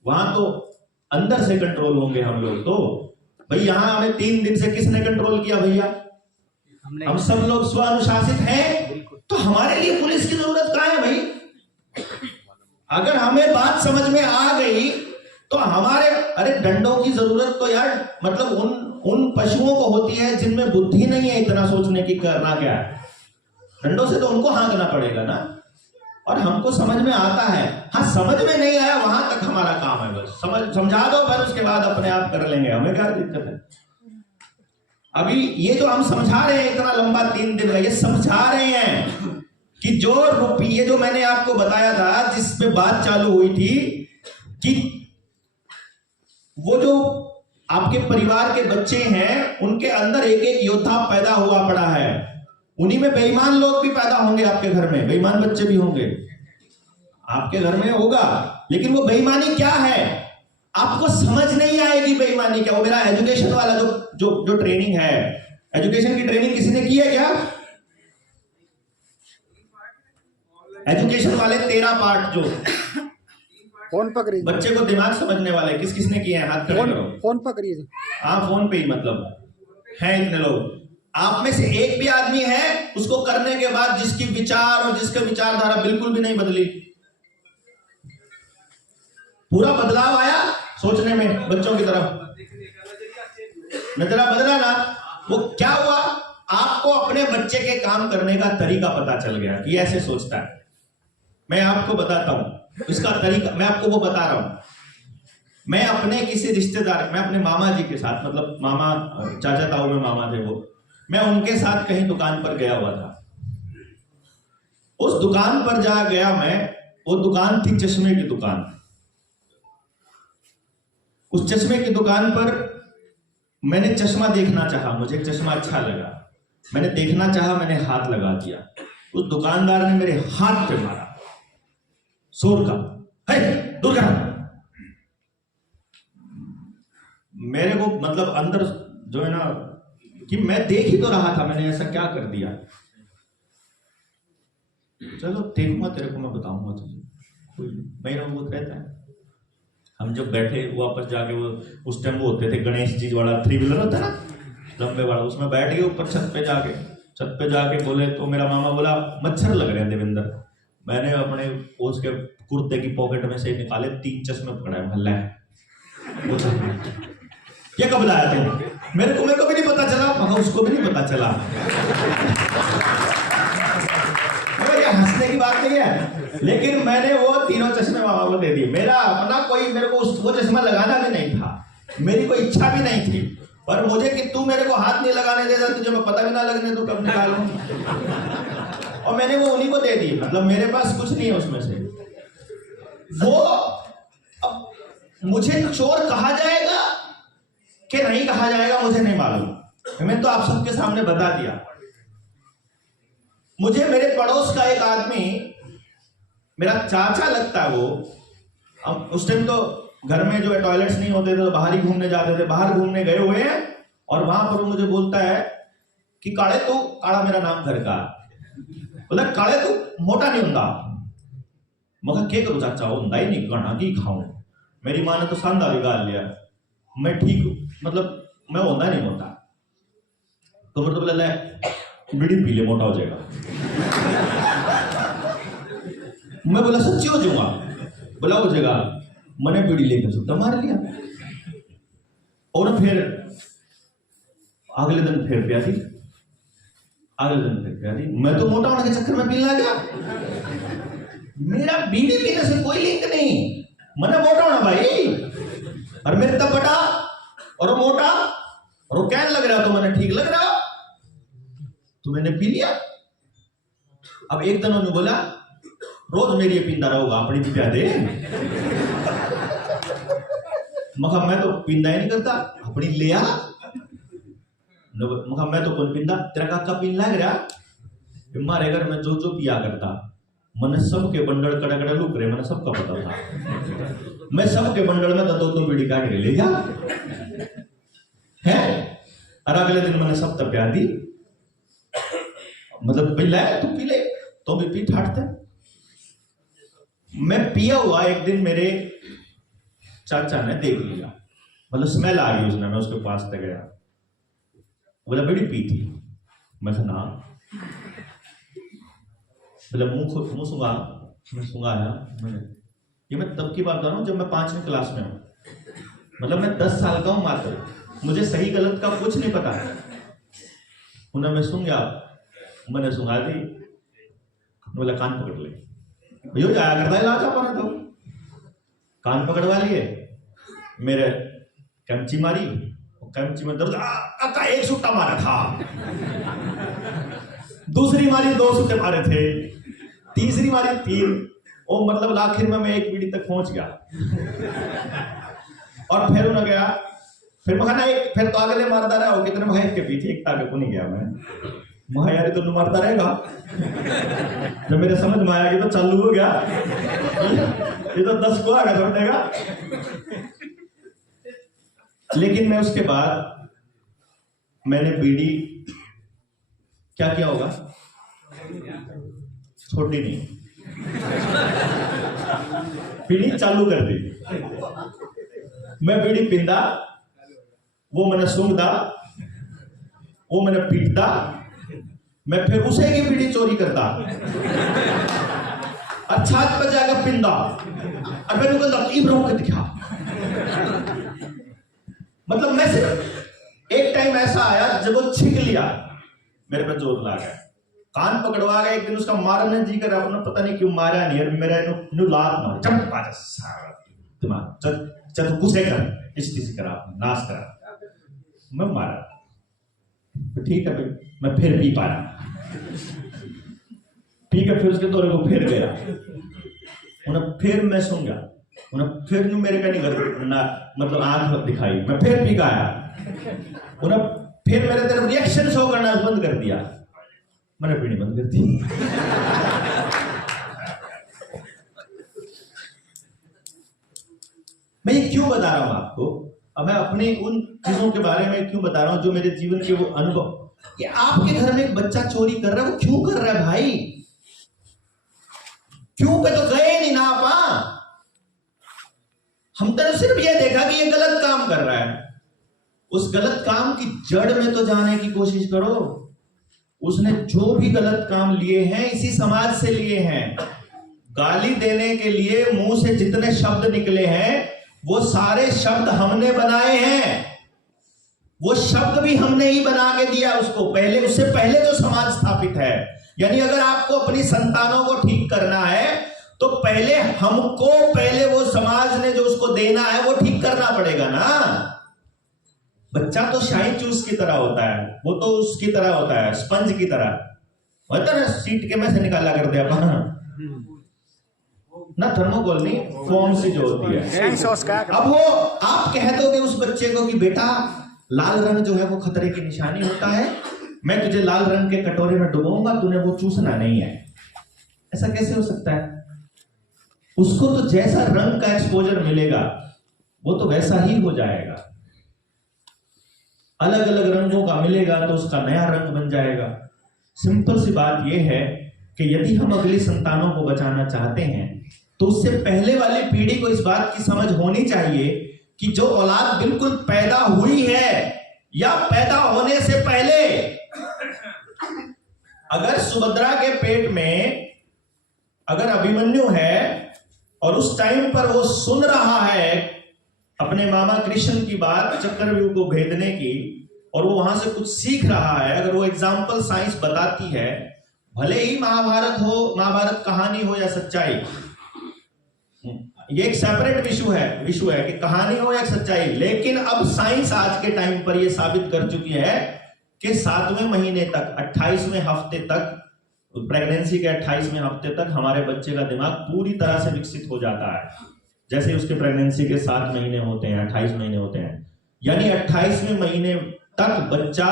वहां तो अंदर से कंट्रोल होंगे हम लोग। तो भाई यहां हमें 3 दिन से किसने कंट्रोल किया भैया? हम सब लोग स्व अनुशासित हैं, तो हमारे लिए पुलिस की जरूरत कहां है भाई? अगर हमें बात समझ में आ गई तो अरे डंडों की जरूरत तो यार मतलब उन पशुओं को होती है जिनमें बुद्धि नहीं है इतना सोचने की करना क्या है। डंडों से तो उनको हाँकना पड़ेगा ना, और हमको समझ में आता है। हाँ, समझ में नहीं आया वहां तक हमारा काम है, बस समझा दो, फिर उसके बाद अपने आप कर लेंगे, हमें क्या दिक्कत है। अभी ये जो हम समझा रहे हैं इतना लंबा 3 दिन में, ये समझा रहे हैं कि जो रुपये, जो मैंने आपको बताया था जिसमें बात चालू हुई थी कि वो जो आपके परिवार के बच्चे हैं उनके अंदर एक एक योद्धा पैदा हुआ पड़ा है। उन्हीं में बेईमान लोग भी पैदा होंगे, आपके घर में बेईमान बच्चे भी होंगे, आपके घर में होगा। लेकिन वो बेईमानी क्या है आपको समझ नहीं आएगी। बेईमानी क्या? वो मेरा एजुकेशन वाला जो ट्रेनिंग है, एजुकेशन की ट्रेनिंग किसी ने की है क्या? एजुकेशन वाले 13 पार्ट जो फोन पकड़ी, बच्चे को दिमाग समझने वाले किसने किए हैं? हाथ खड़े करो। फोन पकड़िए। हाँ, फोन पे ही मतलब है इतने लोग। आप में से एक भी आदमी है उसको करने के बाद जिसकी विचार और जिसके विचारधारा बिल्कुल भी नहीं बदली, पूरा बदलाव आया सोचने में बच्चों की तरफ, नजरा बदला ना? वो क्या हुआ? आपको अपने बच्चे के काम करने का तरीका पता चल गया कि ऐसे सोचता है। मैं आपको बताता हूं इसका तरीका, मैं आपको वो बता रहा हूं। मैं अपने किसी रिश्तेदार, मैं अपने मामा जी के साथ, मतलब मामा चाचा ताऊ में मामा थे वो, मैं उनके साथ कहीं दुकान पर गया हुआ था। उस दुकान पर जा गया मैं। वो दुकान थी चश्मे की दुकान। उस चश्मे की दुकान पर मैंने चश्मा देखना चाहा, मुझे एक चश्मा अच्छा लगा, मैंने देखना चाहा, मैंने हाथ लगा दिया। उस दुकानदार ने मेरे हाथ पे मारा, जोर का, है दूर कर। मेरे को मतलब अंदर जो है ना कि मैं देख ही तो रहा था, मैंने ऐसा क्या कर दिया। चलो देखूंगा तेरे को, मैं बताऊंगा तुझे। मेरा वो रहता है। हम जब बैठे वापस जाके, वो उस टाइम वो होते थे गणेश जी वाला 3 व्हीलर होता है ना लंबे वाला, उसमें बैठ गए ऊपर छत पे जाके बोले तो मेरा मामा बोला मच्छर लग रहे हैं देवेंद्र। मैंने अपने उसके कुर्ते की पॉकेट में से निकाले 3 चश्मे पकड़ाए, भल्ला है ये कब लाया तुम? मेरे को भी नहीं पता चला, मगर उसको भी नहीं पता चला। ये हंसने की बात नहीं है, लेकिन मैंने वो 3 चश्मे मामा को दे दिए। मेरा अपना कोई, मेरे को वो चश्मा लगाना भी नहीं था, मेरी कोई इच्छा भी नहीं थी, पर मुझे कि तू मेरे को हाथ नहीं लगाने देता, तुझे मैं पता भी ना लगने दूं कब निकालूं। और मैंने वो उन्हीं को दे दी, मतलब मेरे पास कुछ नहीं है उसमें से। वो अब मुझे चोर कहा जाएगा कि नहीं कहा जाएगा मुझे नहीं मालूम, मैं तो आप सबके सामने बता दिया। मुझे मेरे पड़ोस का एक आदमी, मेरा चाचा लगता है वो, अब उस टाइम तो घर में जो है टॉयलेट्स नहीं होते थे तो बाहर ही घूमने जाते थे, बाहर घूमने गए हुए हैं और वहां पर वो मुझे बोलता है कि काले तू, काला मेरा नाम घर का, बोला काले तू मोटा नहीं होता। मगर क्या करूं चाचा, होता ही नहीं, गणा की खाऊं। मेरी माँ ने तो सांदा भी गाल लिया, मैं ठीक हूं, मतलब मैं होता नहीं मोटा। तो मतलब बोला ले बीड़ी पी ले, मोटा हो जाएगा। मैं बोला सच्ची हो जाऊंगा? बोला हो जाएगा। मैंने बीड़ी लेकर सुट्टा मार लिया और फिर अगले दिन फिर पिया थी, अगले दिन फिर पिया थी। मैं तो मोटा होने के चक्कर में पीने लग गया। मेरा बीड़ी पीने से कोई लिंक नहीं, मैंने मोटा होना भाई, और मेरे तब बटा और वो मोटा और वो कहने लग रहा, तो मैंने ठीक लग रहा, तो मैंने पी लिया। अब एक दिन उन्होंने बोला रोज मेरी ये पींदा रहोगा, अपनी भी प्या दे। मखा मैं तो पींदा ही नहीं करता, अपनी ले आ। मखा मैं तो कौन पींदा, तेरा काका पीन लग रहा। हमारे घर में जो जो पिया करता, मैंने सबके बंडल कड़कड़े लुक रहे, मैंने सबका पता था। मैं सबके बंडल में 2-2 बीड़ी काट के ले जा है। और अगले दिन मैंने सब तक प्या दी, मतलब पीला है तू पी ले, तो भी पी ठाटते। मैं पिया हुआ एक दिन मेरे चाचा ने देख लिया, मतलब स्मेल आ गई उसने, मैं उसके पास तक गया, बोला बीड़ी पी थी? मैं कहा ना। बोला मुंह सूंघा? मैं सूंघाया मैंने। ये मैं तब की बात कर रहा हूँ जब मैं 5वीं क्लास में हूँ, मतलब मैं 10 साल का हूँ मात्र, मुझे सही गलत का कुछ नहीं पता। उन्हें मैं सूंघ गया, मैंने सूंघा दी, बोला कान पकड़ ले। यो जाया करता है लाचा पाना, तो कान पकड़वा लिए, मेरे कैंची मारी, कैंची में दर्द, अक्का 1 सुट्टा मारा था, दूसरी मारी 2 सुट्टे मारे थे, तीसरी मारी 3, और मतलब आखिर में मैं 1 बीड़ी तक पहुंच गया। और फिर उन्हें गया, फिर मखा नहीं, फिर तो अगले मारता रहा हो, कितने भाई के पीछे एक ताके को नहीं गया मैं, महा यार तो मारता रहेगा। जब मेरे समझ में आया कि तो चालू हो गया, ये तो 10 को आगे समझेगा। लेकिन मैं उसके बाद मैंने बीड़ी क्या किया होगा, छोड़ी नहीं, बीड़ी चालू कर दी। मैं बीड़ी पींदा, वो मैंने सूंघदा, वो मैंने पीटता, मैं फिर उसे की बीड़ी चोरी करता, और छात पर जाकर पिंदा, और फिर कहता इब्रो को दिखा। मतलब मैं सिर्फ एक टाइम ऐसा आया जब वो छिक लिया, मेरे पे जोर ला गया, कान पकड़वा गया। एक दिन उसका मारने जी कर, अपना पता नहीं क्यों मारा नहीं, और मेरा नु लात मार चमक पाजा सारा दिमाग चल गुस्से कर, इस करा, नाश करा, मैं मारा। तो ठीक है भाई, मैं फिर पी पाया, ठीक है, फिर उसके तोरे को फिर गया उन्हें, फिर मैं सुन गया उन्हें, फिर न्यू मेरे का नहीं कर ना, मतलब आंख दिखाई, मैं फिर पी आया उन्हें, फिर मेरे तरफ रिएक्शन शो करना बंद कर दिया, मैंने पीनी बंद कर दी। मैं ये क्यों बता रहा हूं आपको, अब मैं अपनी उन चीजों के बारे में क्यों बता रहा हूं जो मेरे जीवन के वो अनुभव। ये आपके घर में एक बच्चा चोरी कर रहा है, वो क्यों कर रहा है भाई? क्यों पे तो गए नहीं ना आप। हम तो सिर्फ ये देखा कि ये गलत काम कर रहा है, उस गलत काम की जड़ में तो जाने की कोशिश करो। उसने जो भी गलत काम लिए हैं इसी समाज से लिए हैं। गाली देने के लिए मुंह से जितने शब्द निकले हैं वो सारे शब्द हमने बनाए हैं, वो शब्द भी हमने ही बना के दिया उसको, पहले उससे पहले जो समाज स्थापित है। यानी अगर आपको अपनी संतानों को ठीक करना है तो पहले हमको, पहले वो समाज ने जो उसको देना है वो ठीक करना पड़ेगा ना। बच्चा तो शाही चूस की तरह होता है, वो तो उसकी तरह होता है, स्पंज की तरह होता है ना, सीट के में से निकाला कर दे अपन ना, थर्मोकोल नहीं, फोम सी जो होती है। अब वो आप कह दोगे उस बच्चे को कि बेटा लाल रंग जो है वो खतरे की निशानी होता है, मैं तुझे लाल रंग के कटोरे में डुबाऊंगा, तूने वो चूसना नहीं है। ऐसा कैसे हो सकता है? उसको तो जैसा रंग का एक्सपोजर मिलेगा वो तो वैसा ही हो जाएगा। अलग अलग रंगों का मिलेगा तो उसका नया रंग बन जाएगा। सिंपल सी बात यह है कि यदि हम अगली संतानों को बचाना चाहते हैं तो उससे पहले वाली पीढ़ी को इस बात की समझ होनी चाहिए कि जो औलाद बिल्कुल पैदा हुई है या पैदा होने से पहले, अगर सुभद्रा के पेट में अगर अभिमन्यु है और उस टाइम पर वो सुन रहा है अपने मामा कृष्ण की बात चक्रव्यूह को भेदने की, और वो वहां से कुछ सीख रहा है, अगर वो एग्जाम्पल साइंस बताती है, भले ही महाभारत हो, महाभारत कहानी हो या सच्चाई, ये एक सेपरेट विषय है कि कहानी हो या सच्चाई, लेकिन अब साइंस आज के टाइम पर यह साबित कर चुकी है कि 7वें महीने तक, 28वें हफ्ते तक, प्रेगनेंसी के 28वें हफ्ते तक हमारे बच्चे का दिमाग पूरी तरह से विकसित हो जाता है। जैसे उसके प्रेगनेंसी के 7 महीने होते हैं, 28 महीने होते हैं, यानी 28वें महीने तक बच्चा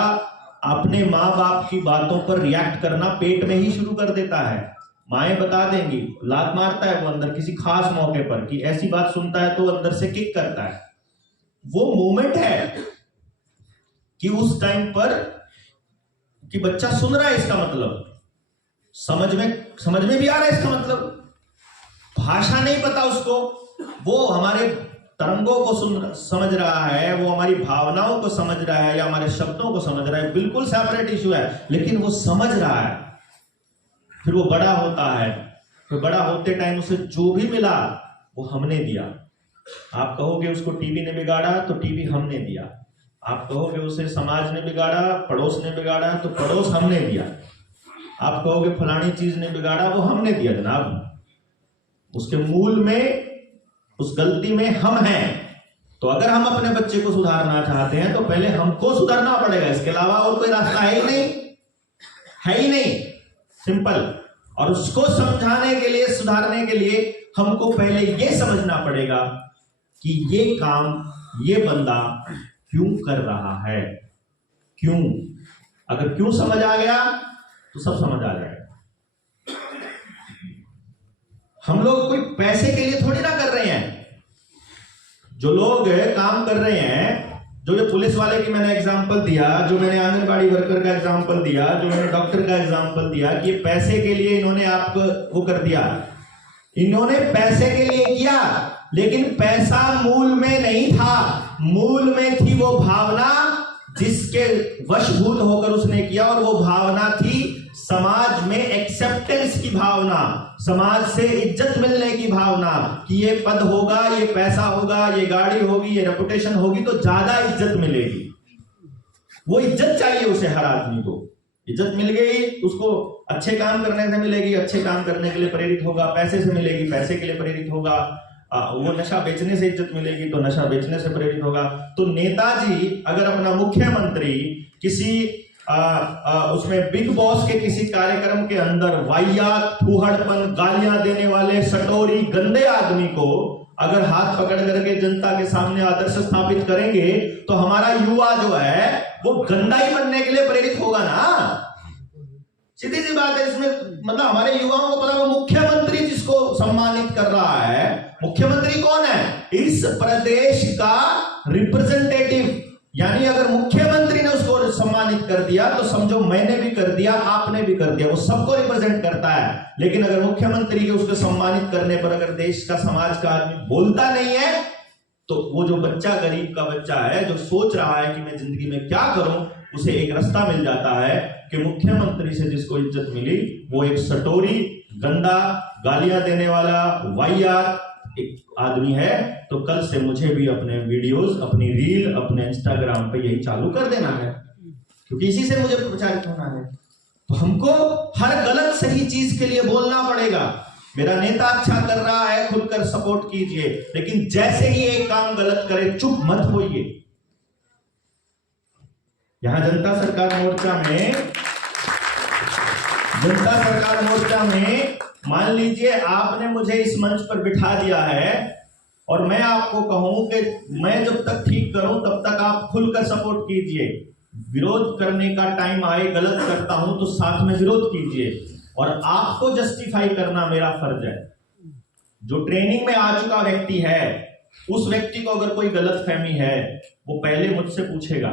अपने माँ बाप की बातों पर रिएक्ट करना पेट में ही शुरू कर देता है। माएं बता देंगी, लात मारता है वो अंदर किसी खास मौके पर, कि ऐसी बात सुनता है तो अंदर से किक करता है। वो मोमेंट है कि उस टाइम पर कि बच्चा सुन रहा है, इसका मतलब समझ में भी आ रहा है, इसका मतलब भाषा नहीं पता उसको, वो हमारे तरंगों को समझ रहा है, वो हमारी भावनाओं को समझ रहा है या हमारे शब्दों को समझ रहा है, बिल्कुल सेपरेट इशू है, लेकिन वो समझ रहा है। फिर वो बड़ा होता है, फिर बड़ा होते टाइम उसे जो भी मिला वो हमने दिया। आप कहोगे उसको टीवी ने बिगाड़ा तो टीवी हमने दिया, आप कहोगे उसे समाज ने बिगाड़ा, पड़ोस ने बिगाड़ा तो पड़ोस हमने दिया, आप कहोगे फलानी चीज ने बिगाड़ा, वो हमने दिया जनाब। उसके मूल में, उस गलती में हम हैं। तो अगर हम अपने बच्चे को सुधारना चाहते हैं तो पहले हमको सुधारना पड़ेगा, इसके अलावा और कोई रास्ता है ही नहीं, सिंपल। और उसको समझाने के लिए, सुधारने के लिए हमको पहले यह समझना पड़ेगा कि ये काम ये बंदा क्यों कर रहा है, क्यों। अगर क्यों समझ आ गया तो सब समझ आ जाएगा। हम लोग कोई पैसे के लिए थोड़ी ना कर रहे हैं। जो लोग काम कर रहे हैं, जो पुलिस वाले की मैंने एग्जांपल दिया, जो मैंने आंगनबाड़ी वर्कर का एग्जांपल दिया, जो मैंने डॉक्टर का एग्जांपल दिया, कि पैसे के लिए इन्होंने आपको वो कर दिया, इन्होंने पैसे के लिए किया, लेकिन पैसा मूल में नहीं था, मूल में थी वो भावना जिसके वशभूत होकर उसने किया, और वो भावना थी समाज में एक्सेप्टेंस की भावना, समाज से इज्जत मिलने की भावना, कि ये पद होगा, ये पैसा होगा, ये गाड़ी होगी, ये रेपुटेशन होगी तो ज्यादा इज्जत मिलेगी। वो इज्जत चाहिए उसे, हर आदमी को इज्जत मिल गई, उसको अच्छे काम करने से मिलेगी, अच्छे काम करने के लिए प्रेरित होगा, पैसे से मिलेगी, पैसे के लिए प्रेरित होगा, वो नशा बेचने से इज्जत मिलेगी तो नशा बेचने से प्रेरित होगा। तो नेताजी अगर अपना मुख्यमंत्री किसी उसमें बिग बॉस के किसी कार्यक्रम के अंदर वाहियात, फूहड़पन, गालियां देने वाले सटोरी गंदे आदमी को अगर हाथ पकड़ करके जनता के सामने आदर्श स्थापित करेंगे तो हमारा युवा जो है वो गंदा ही बनने के लिए प्रेरित होगा ना। सीधी सी बात है। इसमें मतलब हमारे युवाओं को पता है मुख्यमंत्री जिसको सम्मानित कर रहा है, मुख्यमंत्री कौन है? इस प्रदेश का रिप्रेजेंटेटिव। यानी अगर मुख्यमंत्री ने उसको सम्मानित कर दिया तो समझो मैंने भी कर दिया, आपने भी कर दिया, वो सबको रिप्रेजेंट करता है। लेकिन अगर मुख्यमंत्री के उसको सम्मानित करने पर अगर देश का, समाज का आदमी बोलता नहीं है तो वो जो बच्चा, गरीब का बच्चा है जो सोच रहा है कि मैं जिंदगी में क्या करूं, उसे एक रास्ता मिल जाता है कि मुख्यमंत्री से जिसको इज्जत मिली वो एक सटोरी, गंदा, गालियां देने वाला, वाहियात एक आदमी है। तो कल से मुझे भी अपने वीडियोस, अपनी रील, अपने इंस्टाग्राम पे यही चालू कर देना है, क्योंकि इसी से मुझे प्रचारित होना है। तो हमको हर गलत सही चीज के लिए बोलना पड़ेगा। मेरा नेता अच्छा कर रहा है, खुलकर सपोर्ट कीजिए, लेकिन जैसे ही एक काम गलत करे चुप मत होइए। यहां जनता सरकार मोर्चा में मान लीजिए आपने मुझे इस मंच पर बिठा दिया है और मैं आपको कहूं कि मैं जब तक ठीक करूं तब तक आप खुलकर सपोर्ट कीजिए। विरोध करने का टाइम आए, गलत करता हूं तो साथ में विरोध कीजिए, और आपको जस्टिफाई करना मेरा फर्ज है। जो ट्रेनिंग में आ चुका व्यक्ति है, उस व्यक्ति को अगर कोई गलतफहमी है वो पहले मुझसे पूछेगा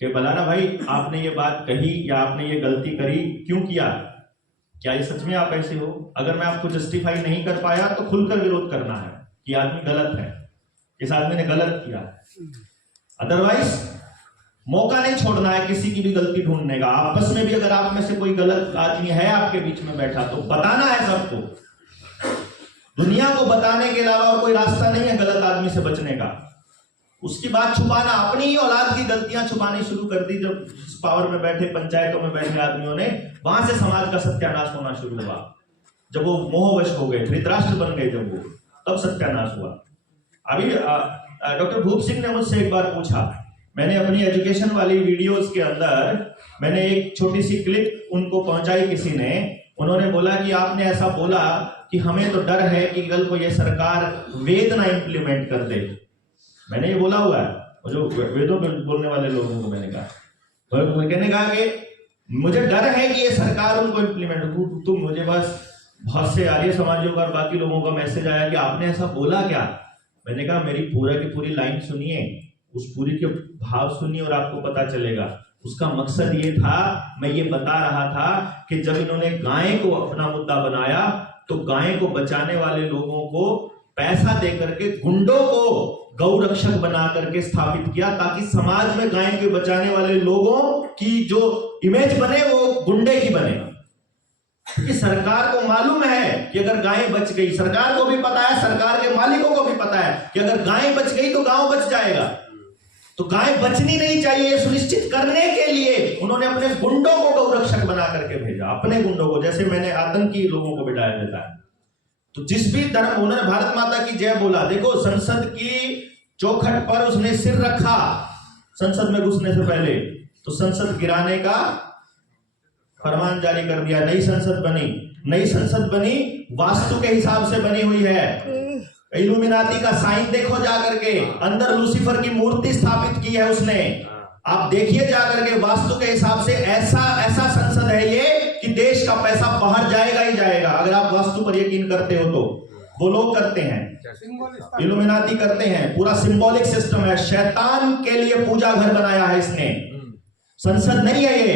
कि बलाना भाई आपने ये बात कही या आपने ये गलती करी, क्यों किया, क्या ये सच में आप ऐसे हो? अगर मैं आपको जस्टिफाई नहीं कर पाया तो खुलकर विरोध करना है कि आदमी गलत है, इस आदमी ने गलत किया। अदरवाइज मौका नहीं छोड़ना है किसी की भी गलती ढूंढने का। आपस में भी अगर आप में से कोई गलत आदमी है आपके बीच में बैठा तो बताना है सबको। दुनिया को बताने के अलावा और कोई रास्ता नहीं है गलत आदमी से बचने का। उसकी बात छुपाना, अपनी ही औलाद की गलतियां छुपानी शुरू कर दी जब पावर में बैठे, पंचायतों में बैठे आदमियों ने, वहां से समाज का सत्यानाश होना शुरू हुआ। जब वो मोहवश हो गए, धृतराष्ट्र बन गए, जब वो, तब सत्यानाश हुआ। अभी डॉक्टर भूप सिंह ने मुझसे एक बार पूछा, मैंने अपनी एजुकेशन वाली वीडियोस के अंदर मैंने एक छोटी सी क्लिप उनको पहुंचाई किसी ने। उन्होंने बोला कि आपने ऐसा बोला कि हमें तो डर है कि कल को ये सरकार वेद ना इंप्लीमेंट कर दे। मैंने ये बोला हुआ है, जो वेदों में बोलने वाले लोगों को मैंने कहा, तो कहने कहा कि मुझे डर है कि ये सरकार उनको इंप्लीमेंट, तुम मुझे बस बहुत से आर्य समाजियों का और बाकी लोगों का मैसेज आया कि आपने ऐसा बोला क्या। मैंने कहा मेरी पूरा की पूरी लाइन सुनिए, उस पूरी के भाव सुनिए और आपको पता चलेगा। उसका मकसद ये था, मैं ये बता रहा था कि जब इन्होंने गाय को अपना मुद्दा बनाया तो गाय को बचाने वाले लोगों को पैसा दे करके गुंडों को गौ रक्षक बना करके स्थापित किया, ताकि समाज में गाय के बचाने वाले लोगों की जो इमेज बने वो गुंडे की बने। कि सरकार को मालूम है कि अगर गाय बच गई, सरकार को भी पता है, सरकार के मालिकों को भी पता है कि अगर गाय बच गई तो गांव बच जाएगा। तो गाय बचनी नहीं चाहिए, सुनिश्चित करने के लिए उन्होंने अपने गुंडों को गौ रक्षक बना करके भेजा, अपने गुंडों को, जैसे मैंने आतंकी लोगों को बिठाया देता है। तो जिस भी धर्म, उन्होंने भारत माता की जय बोला, देखो संसद की चौखट पर उसने सिर रखा संसद में घुसने से पहले, तो संसद गिराने का फरमान जारी कर दिया। नई संसद बनी वास्तु के हिसाब से बनी हुई है। इल्यूमिनाती का साइन देखो जाकर के, अंदर लूसीफर की मूर्ति स्थापित की है उसने। आप देखिए जाकर के, वास्तु के हिसाब से ऐसा संसद है ये कि देश का पैसा बाहर जाएगा ही जाएगा। अगर आप वास्तु पर यकीन करते हो तो वो लोग करते हैं, इल्यूमिनाती करते हैं, पूरा सिंबॉलिक सिस्टम है। शैतान के लिए पूजा घर बनाया है इसने, संसद नहीं है ये।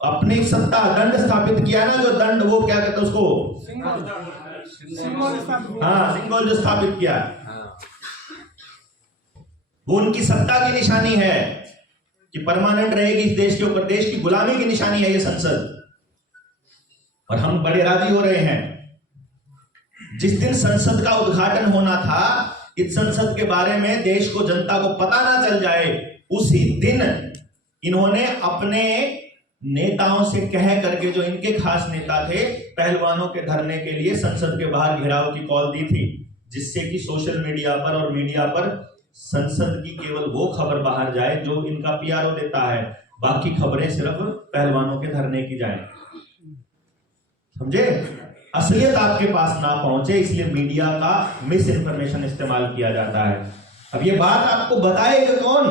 अपनी सत्ता, दंड स्थापित किया ना, जो दंड, वो क्या कहते हैं उसको, सिंबल जो स्थापित किया, वो उनकी सत्ता की निशानी है कि परमानेंट रहेगी इस देश के ऊपर। देश की गुलामी की निशानी है ये संसद, और हम बड़े राजी हो रहे हैं। जिस दिन संसद का उद्घाटन होना था, इस संसद के बारे में देश को, जनता को पता ना चल जाए, उसी दिन इन्होंने अपने नेताओं से कह करके, जो इनके खास नेता थे, पहलवानों के धरने के लिए संसद के बाहर घेराव की कॉल दी थी, जिससे कि सोशल मीडिया पर और मीडिया पर संसद की केवल वो खबर बाहर जाए जो इनका पीआरओ देता है, बाकी खबरें सिर्फ पहलवानों के धरने की जाए। समझे? असलियत आपके पास ना पहुंचे, इसलिए मीडिया का मिस इन्फॉर्मेशन इस्तेमाल किया जाता है। अब ये बात आपको बताएगा कौन,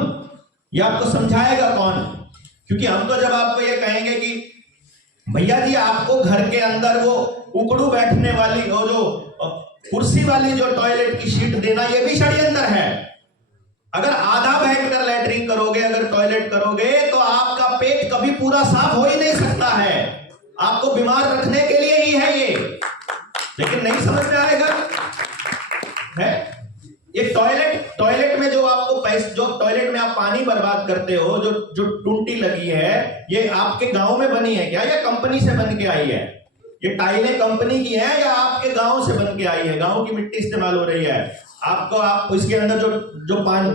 ये आपको समझाएगा कौन? क्योंकि हम तो जब आपको ये कहेंगे कि भैया जी आपको घर के अंदर वो उकड़ू बैठने वाली वो जो कुर्सी वाली जो टॉयलेट की शीट देना, ये भी षड्यंत्र है। अगर आधा बैठकर लैट्रिन करोगे, अगर टॉयलेट करोगे, तो आपका पेट कभी पूरा साफ हो ही नहीं सकता है। आपको बीमार रखने के लिए ही है ये, लेकिन नहीं समझ में आएगा है। ये टॉयलेट में जो आपको पैसे, जो टॉयलेट में आप पानी बर्बाद करते हो, जो टूंटी लगी है, ये आपके गांव में बनी है क्या या कंपनी से बन के आई है? ये टाइलें कंपनी की है या आपके गांव से बन के आई है? गांव की मिट्टी इस्तेमाल हो रही है। आप इसके अंदर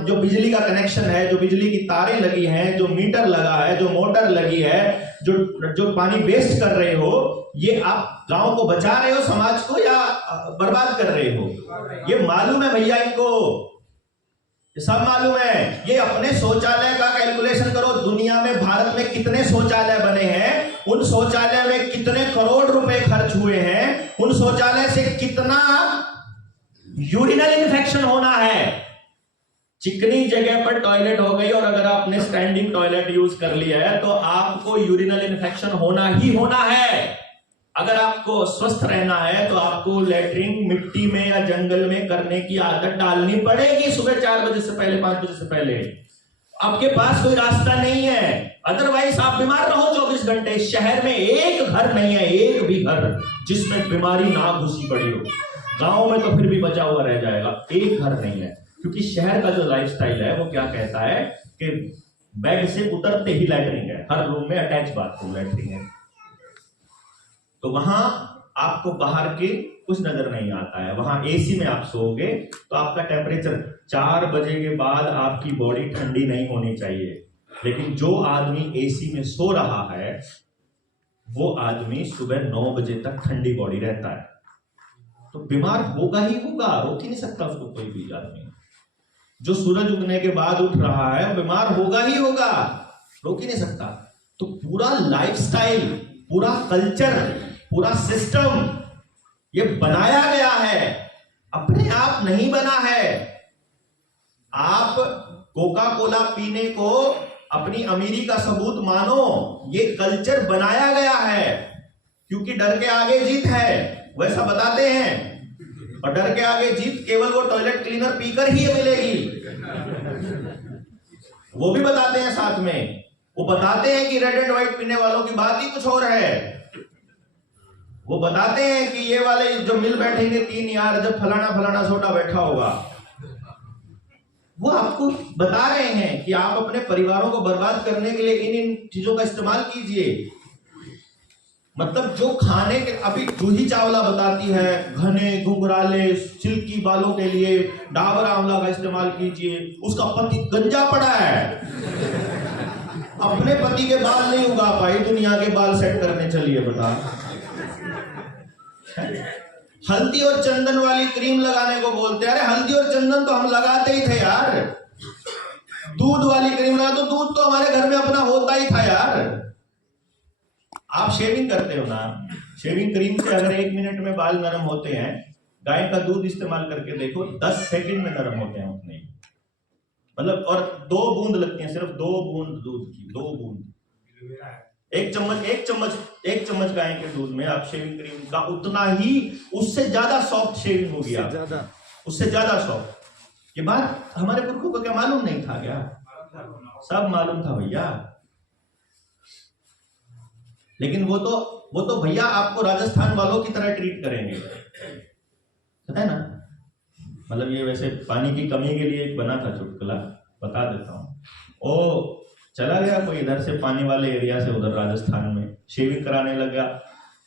जो बिजली का कनेक्शन है, जो बिजली की तारें लगी हैं, जो मीटर लगा है, जो मोटर लगी है, जो पानी वेस्ट कर रहे हो, ये आप गांव को बचा रहे हो, समाज को, या बर्बाद कर रहे हो? ये मालूम है भैया इनको, ये सब मालूम है। ये अपने शौचालय का कैलकुलेशन करो, दुनिया में भारत में कितने शौचालय बने हैं, उन शौचालय में कितने करोड़ रुपए खर्च हुए हैं, उन शौचालय से कितना यूरिनल इन्फेक्शन होना है। चिकनी जगह पर टॉयलेट हो गई और अगर आपने स्टैंडिंग टॉयलेट यूज कर लिया है तो आपको यूरिनल इन्फेक्शन होना ही होना है। अगर आपको स्वस्थ रहना है तो आपको लैट्रिन मिट्टी में या जंगल में करने की आदत डालनी पड़ेगी, सुबह 4 बजे से पहले, 5 बजे से पहले। आपके पास कोई रास्ता नहीं है, अदरवाइज आप बीमार रहो 24 घंटे। शहर में एक घर नहीं है, एक भी घर जिसमें बीमारी ना घुसी पड़ी हो। गांव में तो फिर भी बचा हुआ रह जाएगा, एक घर नहीं है। क्योंकि शहर का जो लाइफस्टाइल है वो क्या कहता है कि बेड से उतरते ही लैट्रिन है, हर रूम में अटैच बाथरूम लैट्रिन है। तो वहां आपको बाहर के कुछ नजर नहीं आता है। वहां एसी में आप सोओगे तो आपका टेम्परेचर 4 बजे के बाद आपकी बॉडी ठंडी नहीं होनी चाहिए। लेकिन जो आदमी एसी में सो रहा है वो आदमी सुबह 9 बजे तक ठंडी बॉडी रहता है, तो बीमार होगा ही होगा, रोक ही नहीं सकता उसको कोई भी आदमी। जो सूरज उगने के बाद उठ रहा है बीमार होगा ही होगा, रोक ही नहीं सकता। तो पूरा लाइफस्टाइल, पूरा कल्चर, पूरा सिस्टम ये बनाया गया है, अपने आप नहीं बना है। आप कोका कोला पीने को अपनी अमीरी का सबूत मानो, ये कल्चर बनाया गया है क्योंकि डर के आगे जीत है, वैसा बताते हैं। और डर के आगे जीत केवल वो टॉयलेट क्लीनर पीकर ही मिलेगी, वो भी बताते हैं साथ में। वो बताते हैं कि रेड एंड व्हाइट पीने वालों की बात ही कुछ और है। वो बताते हैं कि ये वाले जो मिल बैठेंगे 3 यार, जब फलाना फलाना सोडा बैठा होगा, वो आपको बता रहे हैं कि आप अपने परिवारों को बर्बाद करने के लिए इन चीजों का इस्तेमाल कीजिए। मतलब जो खाने के, अभी जूही चावला बताती है घने घुंघराले सिल्की बालों के लिए डाबर आंवला का इस्तेमाल कीजिए। उसका पति गंजा पड़ा है, अपने पति के बाल नहीं उगा पाई, दुनिया के बाल सेट करने चलिए। बता, हल्दी और चंदन वाली क्रीम लगाने को बोलते हैं। अरे हल्दी और चंदन तो हम लगाते ही थे यार। दूध वाली क्रीम लगा, तो दूध तो हमारे घर में अपना होता ही था यार। आप शेविंग करते हो ना, शेविंग क्रीम से अगर 1 मिनट में बाल नरम होते हैं, गाय का दूध इस्तेमाल करके देखो 10 सेकंड में नरम होते हैं उतने। मतलब और 2 बूंद लगती हैं, सिर्फ 2 बूंद दूध की, 2 बूंद। एक चम्मच गाय के दूध में आप शेविंग क्रीम का उतना ही, उससे ज्यादा सॉफ्ट शेविंग होगी आप, उससे ज्यादा सॉफ्ट। ये बात हमारे पुरखों को क्या मालूम नहीं था क्या? सब मालूम था भैया। लेकिन वो तो भैया आपको राजस्थान वालों की तरह ट्रीट करेंगे, पता है ना। मतलब ये वैसे पानी की कमी के लिए एक बना था चुटकुला, बता देता हूँ। ओ चला गया कोई इधर से पानी वाले एरिया से उधर राजस्थान में, शेविंग कराने लगा,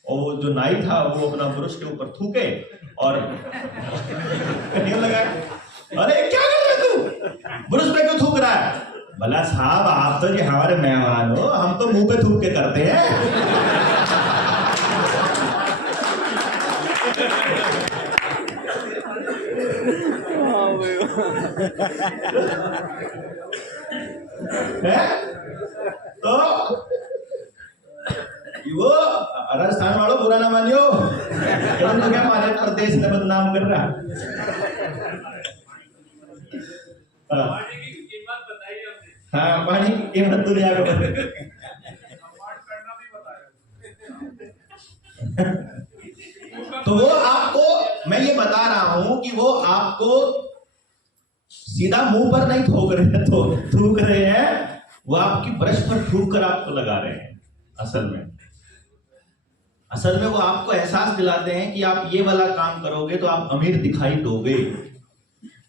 और जो नाई था वो अपना ब्रश के ऊपर थूके और लगा, अरे क्या कर रहे तू, ब्रश पे क्यों थूक रहा है? भला साहब आप तो जी हमारे मेहमान हो, हम तो मुंह पे थूक के करते हैं। है? तो वो राजस्थान वालों बुरा ना मानियो, तो क्या हमारे प्रदेश ने बदनाम कर रहा। पानी की कीमत बताई हमने। हाँ, पानी की कीमत दुनिया को बताई। करना भी बताया। तो वो आपको, मैं ये बता रहा हूं कि वो आपको सीधा मुंह पर नहीं थूक रहे हैं, वो आपकी ब्रश पर थूक कर आपको लगा रहे हैं। असल में वो आपको एहसास दिलाते हैं कि आप ये वाला काम करोगे तो आप अमीर दिखाई दोगे।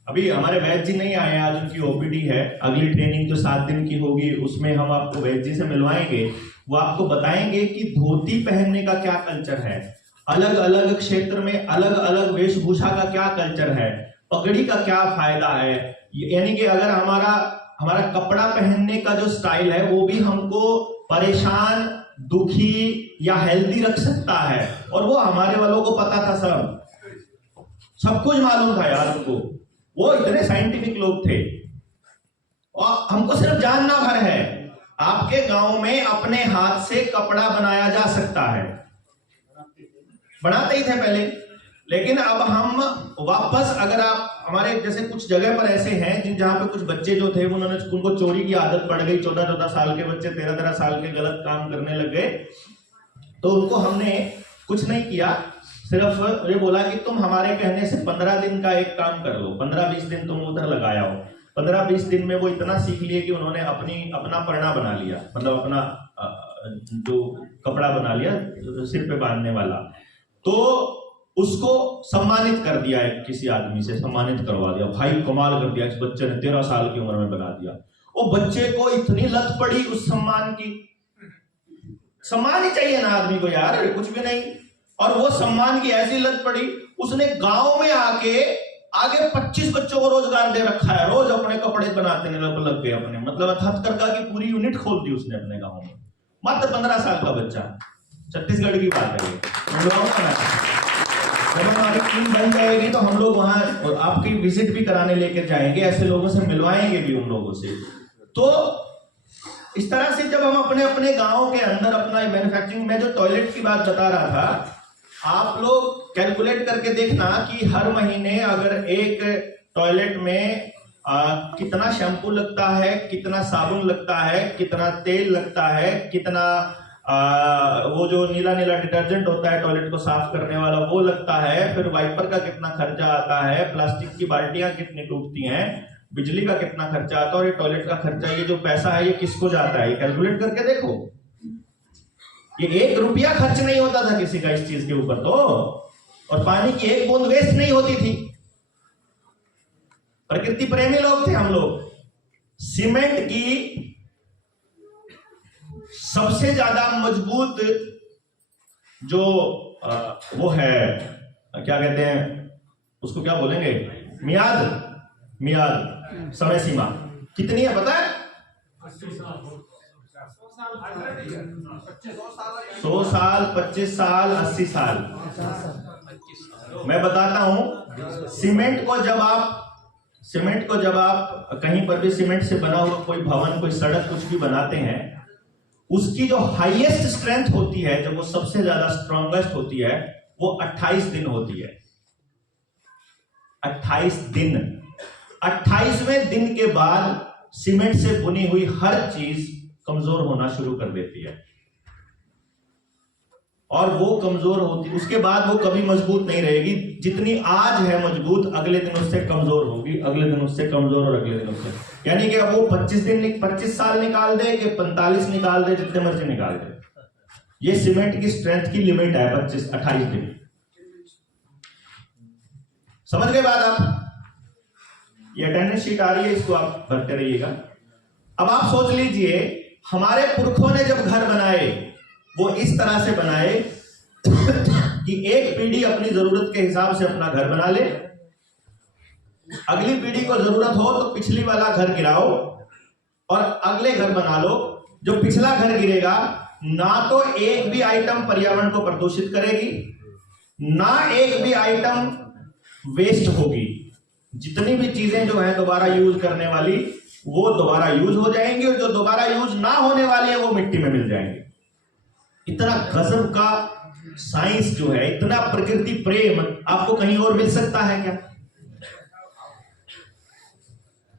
अभी हमारे वैद्य जी नहीं आए, आज उनकी ओपीडी है। अगली ट्रेनिंग जो 7 दिन की होगी उसमें हम आपको वैद्य जी से मिलवाएंगे। वो आपको बताएंगे कि धोती पहनने का क्या कल्चर है, अलग अलग क्षेत्र में अलग अलग वेशभूषा का क्या कल्चर है, पगड़ी का क्या फायदा है। यानी कि अगर हमारा कपड़ा पहनने का जो स्टाइल है वो भी हमको परेशान, दुखी या हेल्दी रख सकता है। और वो हमारे वालों को पता था, सब कुछ मालूम था यार उनको। वो इतने साइंटिफिक लोग थे। और हमको सिर्फ जानना भर है, आपके गांव में अपने हाथ से कपड़ा बनाया जा सकता है। बनाते ही थे पहले, लेकिन अब हम वापस, अगर आप हमारे जैसे कुछ जगह पर ऐसे हैं जहां पे कुछ बच्चे जो थे उनको चोरी की आदत पड़ गई। 14-14 साल के बच्चे 13-13 साल के गलत काम करने लग गए। तो उनको हमने कुछ नहीं किया, सिर्फ ये बोला कि तुम हमारे कहने से 15 दिन का एक काम कर लो, 15-20 दिन तुम उधर लगाया हो। 15-20 दिन में वो इतना सीख लिए कि उन्होंने अपना परना बना लिया, मतलब अपना जो कपड़ा बना लिया सिर पे बांधने वाला। तो उसको सम्मानित कर दिया, एक किसी आदमी से सम्मानित करवा दिया। भाई कमाल कर दिया, इस बच्चे ने 13 साल की उम्र में बना दिया। वो बच्चे को इतनी लत पड़ी उस सम्मान की। सम्मान ही चाहिए ना आदमी को यार, कुछ भी नहीं। और वो सम्मान की ऐसी लत पड़ी, उसने गांव में आगे 25 बच्चों को रोजगार दे रखा है। रोज अपने कपड़े बनाते लग गए अपने, मतलब हथकरघा की पूरी यूनिट खोल दी उसने अपने गांव में। मात्र 15 साल का बच्चा, छत्तीसगढ़ की बात है। जब हमारी टीम बन जाएगी तो हम लोग वहां आपकी विजिट भी कराने लेकर जाएंगे, ऐसे लोगों से मिलवाएंगे भी उन लोगों से। तो इस तरह से जब हम अपने अपने गांव के अंदर अपना मैन्युफैक्चरिंग में, जो टॉयलेट की बात बता रहा था, आप लोग कैलकुलेट करके देखना कि हर महीने अगर एक टॉयलेट में कितना शैम्पू लगता है, कितना साबुन लगता है, कितना तेल लगता है, कितना वो जो नीला नीला डिटर्जेंट होता है टॉयलेट को साफ करने वाला वो लगता है, फिर वाइपर का कितना खर्चा आता है, प्लास्टिक की बाल्टियां कितनी टूटती हैं, बिजली का कितना खर्चा आता है, और ये टॉयलेट का खर्चा, ये जो पैसा है ये किसको जाता है, ये कैलकुलेट करके देखो। ये 1 रुपया खर्च नहीं होता था किसी का इस चीज के ऊपर तो, और पानी की एक बूंद वेस्ट नहीं होती थी। प्रकृति प्रेमी लोग थे हम लोग। सीमेंट की सबसे ज्यादा मजबूत जो वो है, क्या कहते हैं उसको, क्या बोलेंगे, मियाद समय सीमा कितनी है पता है? 100 साल, 25 साल, 80 साल। मैं बताता हूं, सीमेंट को जब आप कहीं पर भी सीमेंट से बना हुआ कोई भवन, कोई सड़क, कुछ भी बनाते हैं, उसकी जो हाईएस्ट स्ट्रेंथ होती है, जब वो सबसे ज्यादा स्ट्रॉन्गेस्ट होती है, वो 28 दिन होती है। 28 दिन। 28वें दिन के बाद सीमेंट से बुनी हुई हर चीज कमजोर होना शुरू कर देती है, और वो कमजोर होती, उसके बाद वो कभी मजबूत नहीं रहेगी। जितनी आज है मजबूत, अगले दिन उससे कमजोर होगी, अगले दिन उससे कमजोर, और अगले दिन उससे, यानी कि अब वो 25 साल निकाल दे कि 45 निकाल दे, जितने मर्जी निकाल दे। ये सीमेंट की स्ट्रेंथ की लिमिट है 28 दिन। समझ गए बात आप? ये अटेंडेंस शीट आ रही है, इसको आप भरते रहिएगा। अब आप सोच लीजिए, हमारे पुरखों ने जब घर बनाए वो इस तरह से बनाए कि एक पीढ़ी अपनी जरूरत के हिसाब से अपना घर बना ले, अगली पीढ़ी को जरूरत हो तो पिछली वाला घर गिराओ और अगले घर बना लो। जो पिछला घर गिरेगा, ना तो एक भी आइटम पर्यावरण को प्रदूषित करेगी, ना एक भी आइटम वेस्ट होगी। जितनी भी चीजें जो है दोबारा यूज करने वाली वो दोबारा यूज हो जाएंगी, और जो दोबारा यूज ना होने वाली है वो मिट्टी में मिल जाएंगी। इतना गजब का साइंस जो है, इतना प्रकृति प्रेम आपको कहीं और मिल सकता है क्या?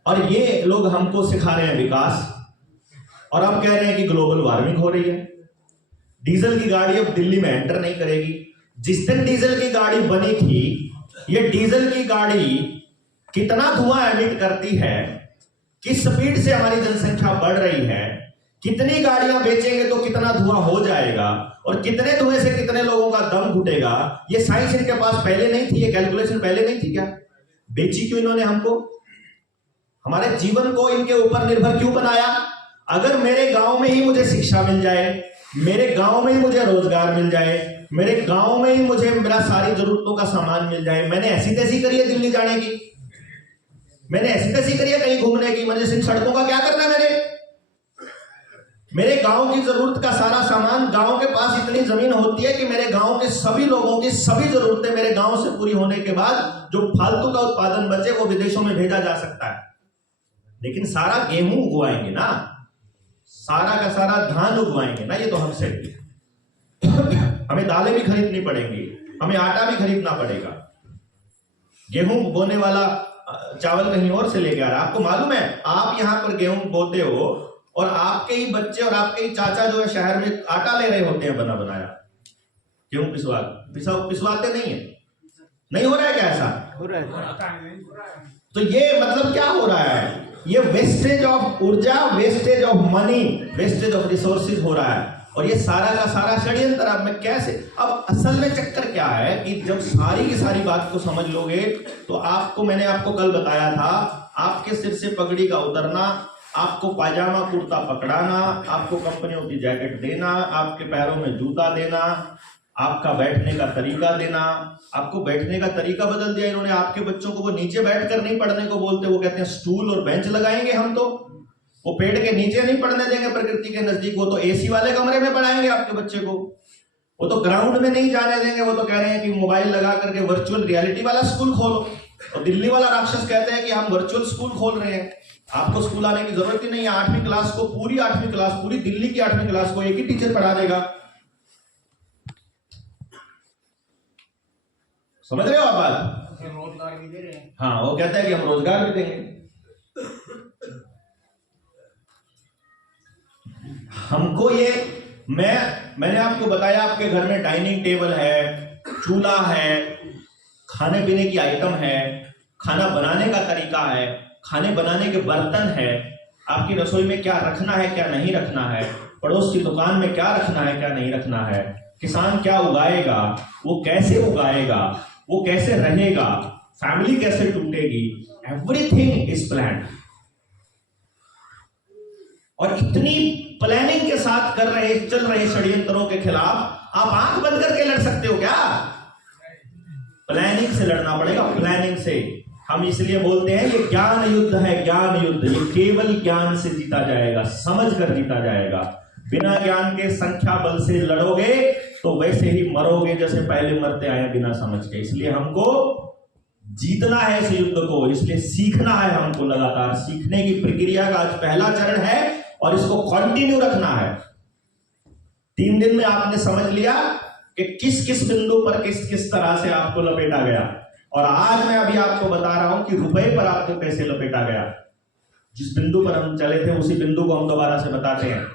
और ये लोग हमको सिखा रहे हैं विकास, और अब कह रहे हैं कि ग्लोबल वार्मिंग हो रही है। डीजल की गाड़ी अब दिल्ली में एंटर नहीं करेगी। जिस दिन डीजल की गाड़ी बनी थी, ये डीजल की गाड़ी कितना धुआं एमिट करती है, किस स्पीड से हमारी जनसंख्या बढ़ रही है, कितनी गाड़ियां बेचेंगे तो कितना धुआं हो जाएगा, और कितने धुएं से कितने लोगों का दम घुटेगा, ये साइंस इनके पास पहले नहीं थी, ये कैलकुलेशन पहले नहीं थी क्या? बेची क्यों इन्होंने हमको? हमारे जीवन को इनके ऊपर निर्भर क्यों बनाया? अगर मेरे गांव में ही मुझे शिक्षा मिल जाए, मेरे गांव में ही मुझे रोजगार मिल जाए, मेरे गांव में ही मुझे मेरा सारी जरूरतों का सामान मिल जाए, मैंने ऐसी तैसी करी है दिल्ली जाने की, मैंने ऐसी तैसी करी है कहीं घूमने की, मुझे सिर्फ सड़कों का क्या करना है? मेरे गांव की जरूरत का सारा सामान, गांव के पास इतनी जमीन होती है कि मेरे गांव के सभी लोगों की सभी जरूरतें मेरे गांव से पूरी होने के बाद जो फालतू का उत्पादन बचे वो विदेशों में भेजा जा सकता है। लेकिन सारा गेहूं उगवाएंगे ना, सारा का सारा धान उगवाएंगे ना, ये तो हमसे हमें दालें भी खरीदनी पड़ेंगी, हमें आटा भी खरीदना पड़ेगा। गेहूं बोने वाला चावल कहीं और से लेके आ रहा है। आपको मालूम है, आप यहां पर गेहूं बोते हो और आपके ही बच्चे और आपके ही चाचा जो है शहर में आटा ले रहे होते हैं बना बनाया, गेहूं पिसवाते नहीं है। नहीं हो रहा है क्या ऐसा? हो रहा है। तो ये मतलब क्या हो रहा है? ये वेस्टेज ऑफ ऊर्जा, wastage of money, wastage of resources हो रहा है, और ये सारा का सारा षड्यंत्र। अब मैं कैसे, अब असल में चक्कर क्या है कि जब सारी की सारी बात को समझ लोगे तो आपको, मैंने आपको कल बताया था, आपके सिर से पगड़ी का उतरना, आपको पायजामा कुर्ता पकड़ाना, आपको कंपनियों की जैकेट देना, आपके पैरों में जूता देना, आपका बैठने का तरीका देना, आपको बैठने का तरीका बदल दिया इन्होंने। आपके बच्चों को वो नीचे बैठकर नहीं पढ़ने को बोलते, वो कहते हैं स्टूल और बेंच लगाएंगे हम, तो वो पेड़ के नीचे नहीं पढ़ने देंगे प्रकृति के नजदीक, वो तो एसी वाले कमरे में पढ़ाएंगे आपके बच्चे को, वो तो ग्राउंड में नहीं जाने देंगे, वो तो कह रहे हैं कि मोबाइल लगा करके वर्चुअल रियलिटी वाला स्कूल खोलो। और दिल्ली वाला राक्षस कहते हैं कि हम वर्चुअल स्कूल खोल रहे हैं, आपको स्कूल आने की जरूरत ही नहीं है। 8वीं क्लास को, पूरी 8वीं क्लास, पूरी दिल्ली की 8वीं क्लास को एक ही टीचर पढ़ा देगा। समझ रहे हो आप बात? रोजगार भी दे रहे हैं। हाँ, वो कहता है कि हम रोजगार भी देंगे। हमको ये, मैंने आपको बताया, आपके घर में डाइनिंग टेबल है, चूल्हा है, खाने पीने की आइटम है, खाना बनाने का तरीका है, खाने बनाने के बर्तन है, आपकी रसोई में क्या रखना है क्या नहीं रखना है, पड़ोस की दुकान में क्या रखना है क्या नहीं रखना है, किसान क्या उगाएगा, वो कैसे उगाएगा, वो कैसे रहेगा, फैमिली कैसे टूटेगी, एवरीथिंग इज प्लान्ड। और इतनी प्लानिंग के साथ चल रहे षड्यंत्रों के खिलाफ आप आंख बंद करके लड़ सकते हो क्या? प्लानिंग से लड़ना पड़ेगा, प्लानिंग से। हम इसलिए बोलते हैं ये ज्ञान युद्ध है, ज्ञान युद्ध। ये केवल ज्ञान से जीता जाएगा, समझ कर जीता जाएगा। बिना ज्ञान के संख्या बल से लड़ोगे तो वैसे ही मरोगे जैसे पहले मरते आए बिना समझ के। इसलिए हमको जीतना है इस युद्ध को, इसलिए सीखना है हमको। लगातार सीखने की प्रक्रिया का आज पहला चरण है और इसको कंटिन्यू रखना है। 3 दिन में आपने समझ लिया कि किस किस बिंदु पर किस किस तरह से आपको लपेटा गया, और आज मैं अभी आपको बता रहा हूं कि रुपए पर आपको कैसे लपेटा गया। जिस बिंदु पर हम चले थे उसी बिंदु को हम दोबारा से बताते हैं।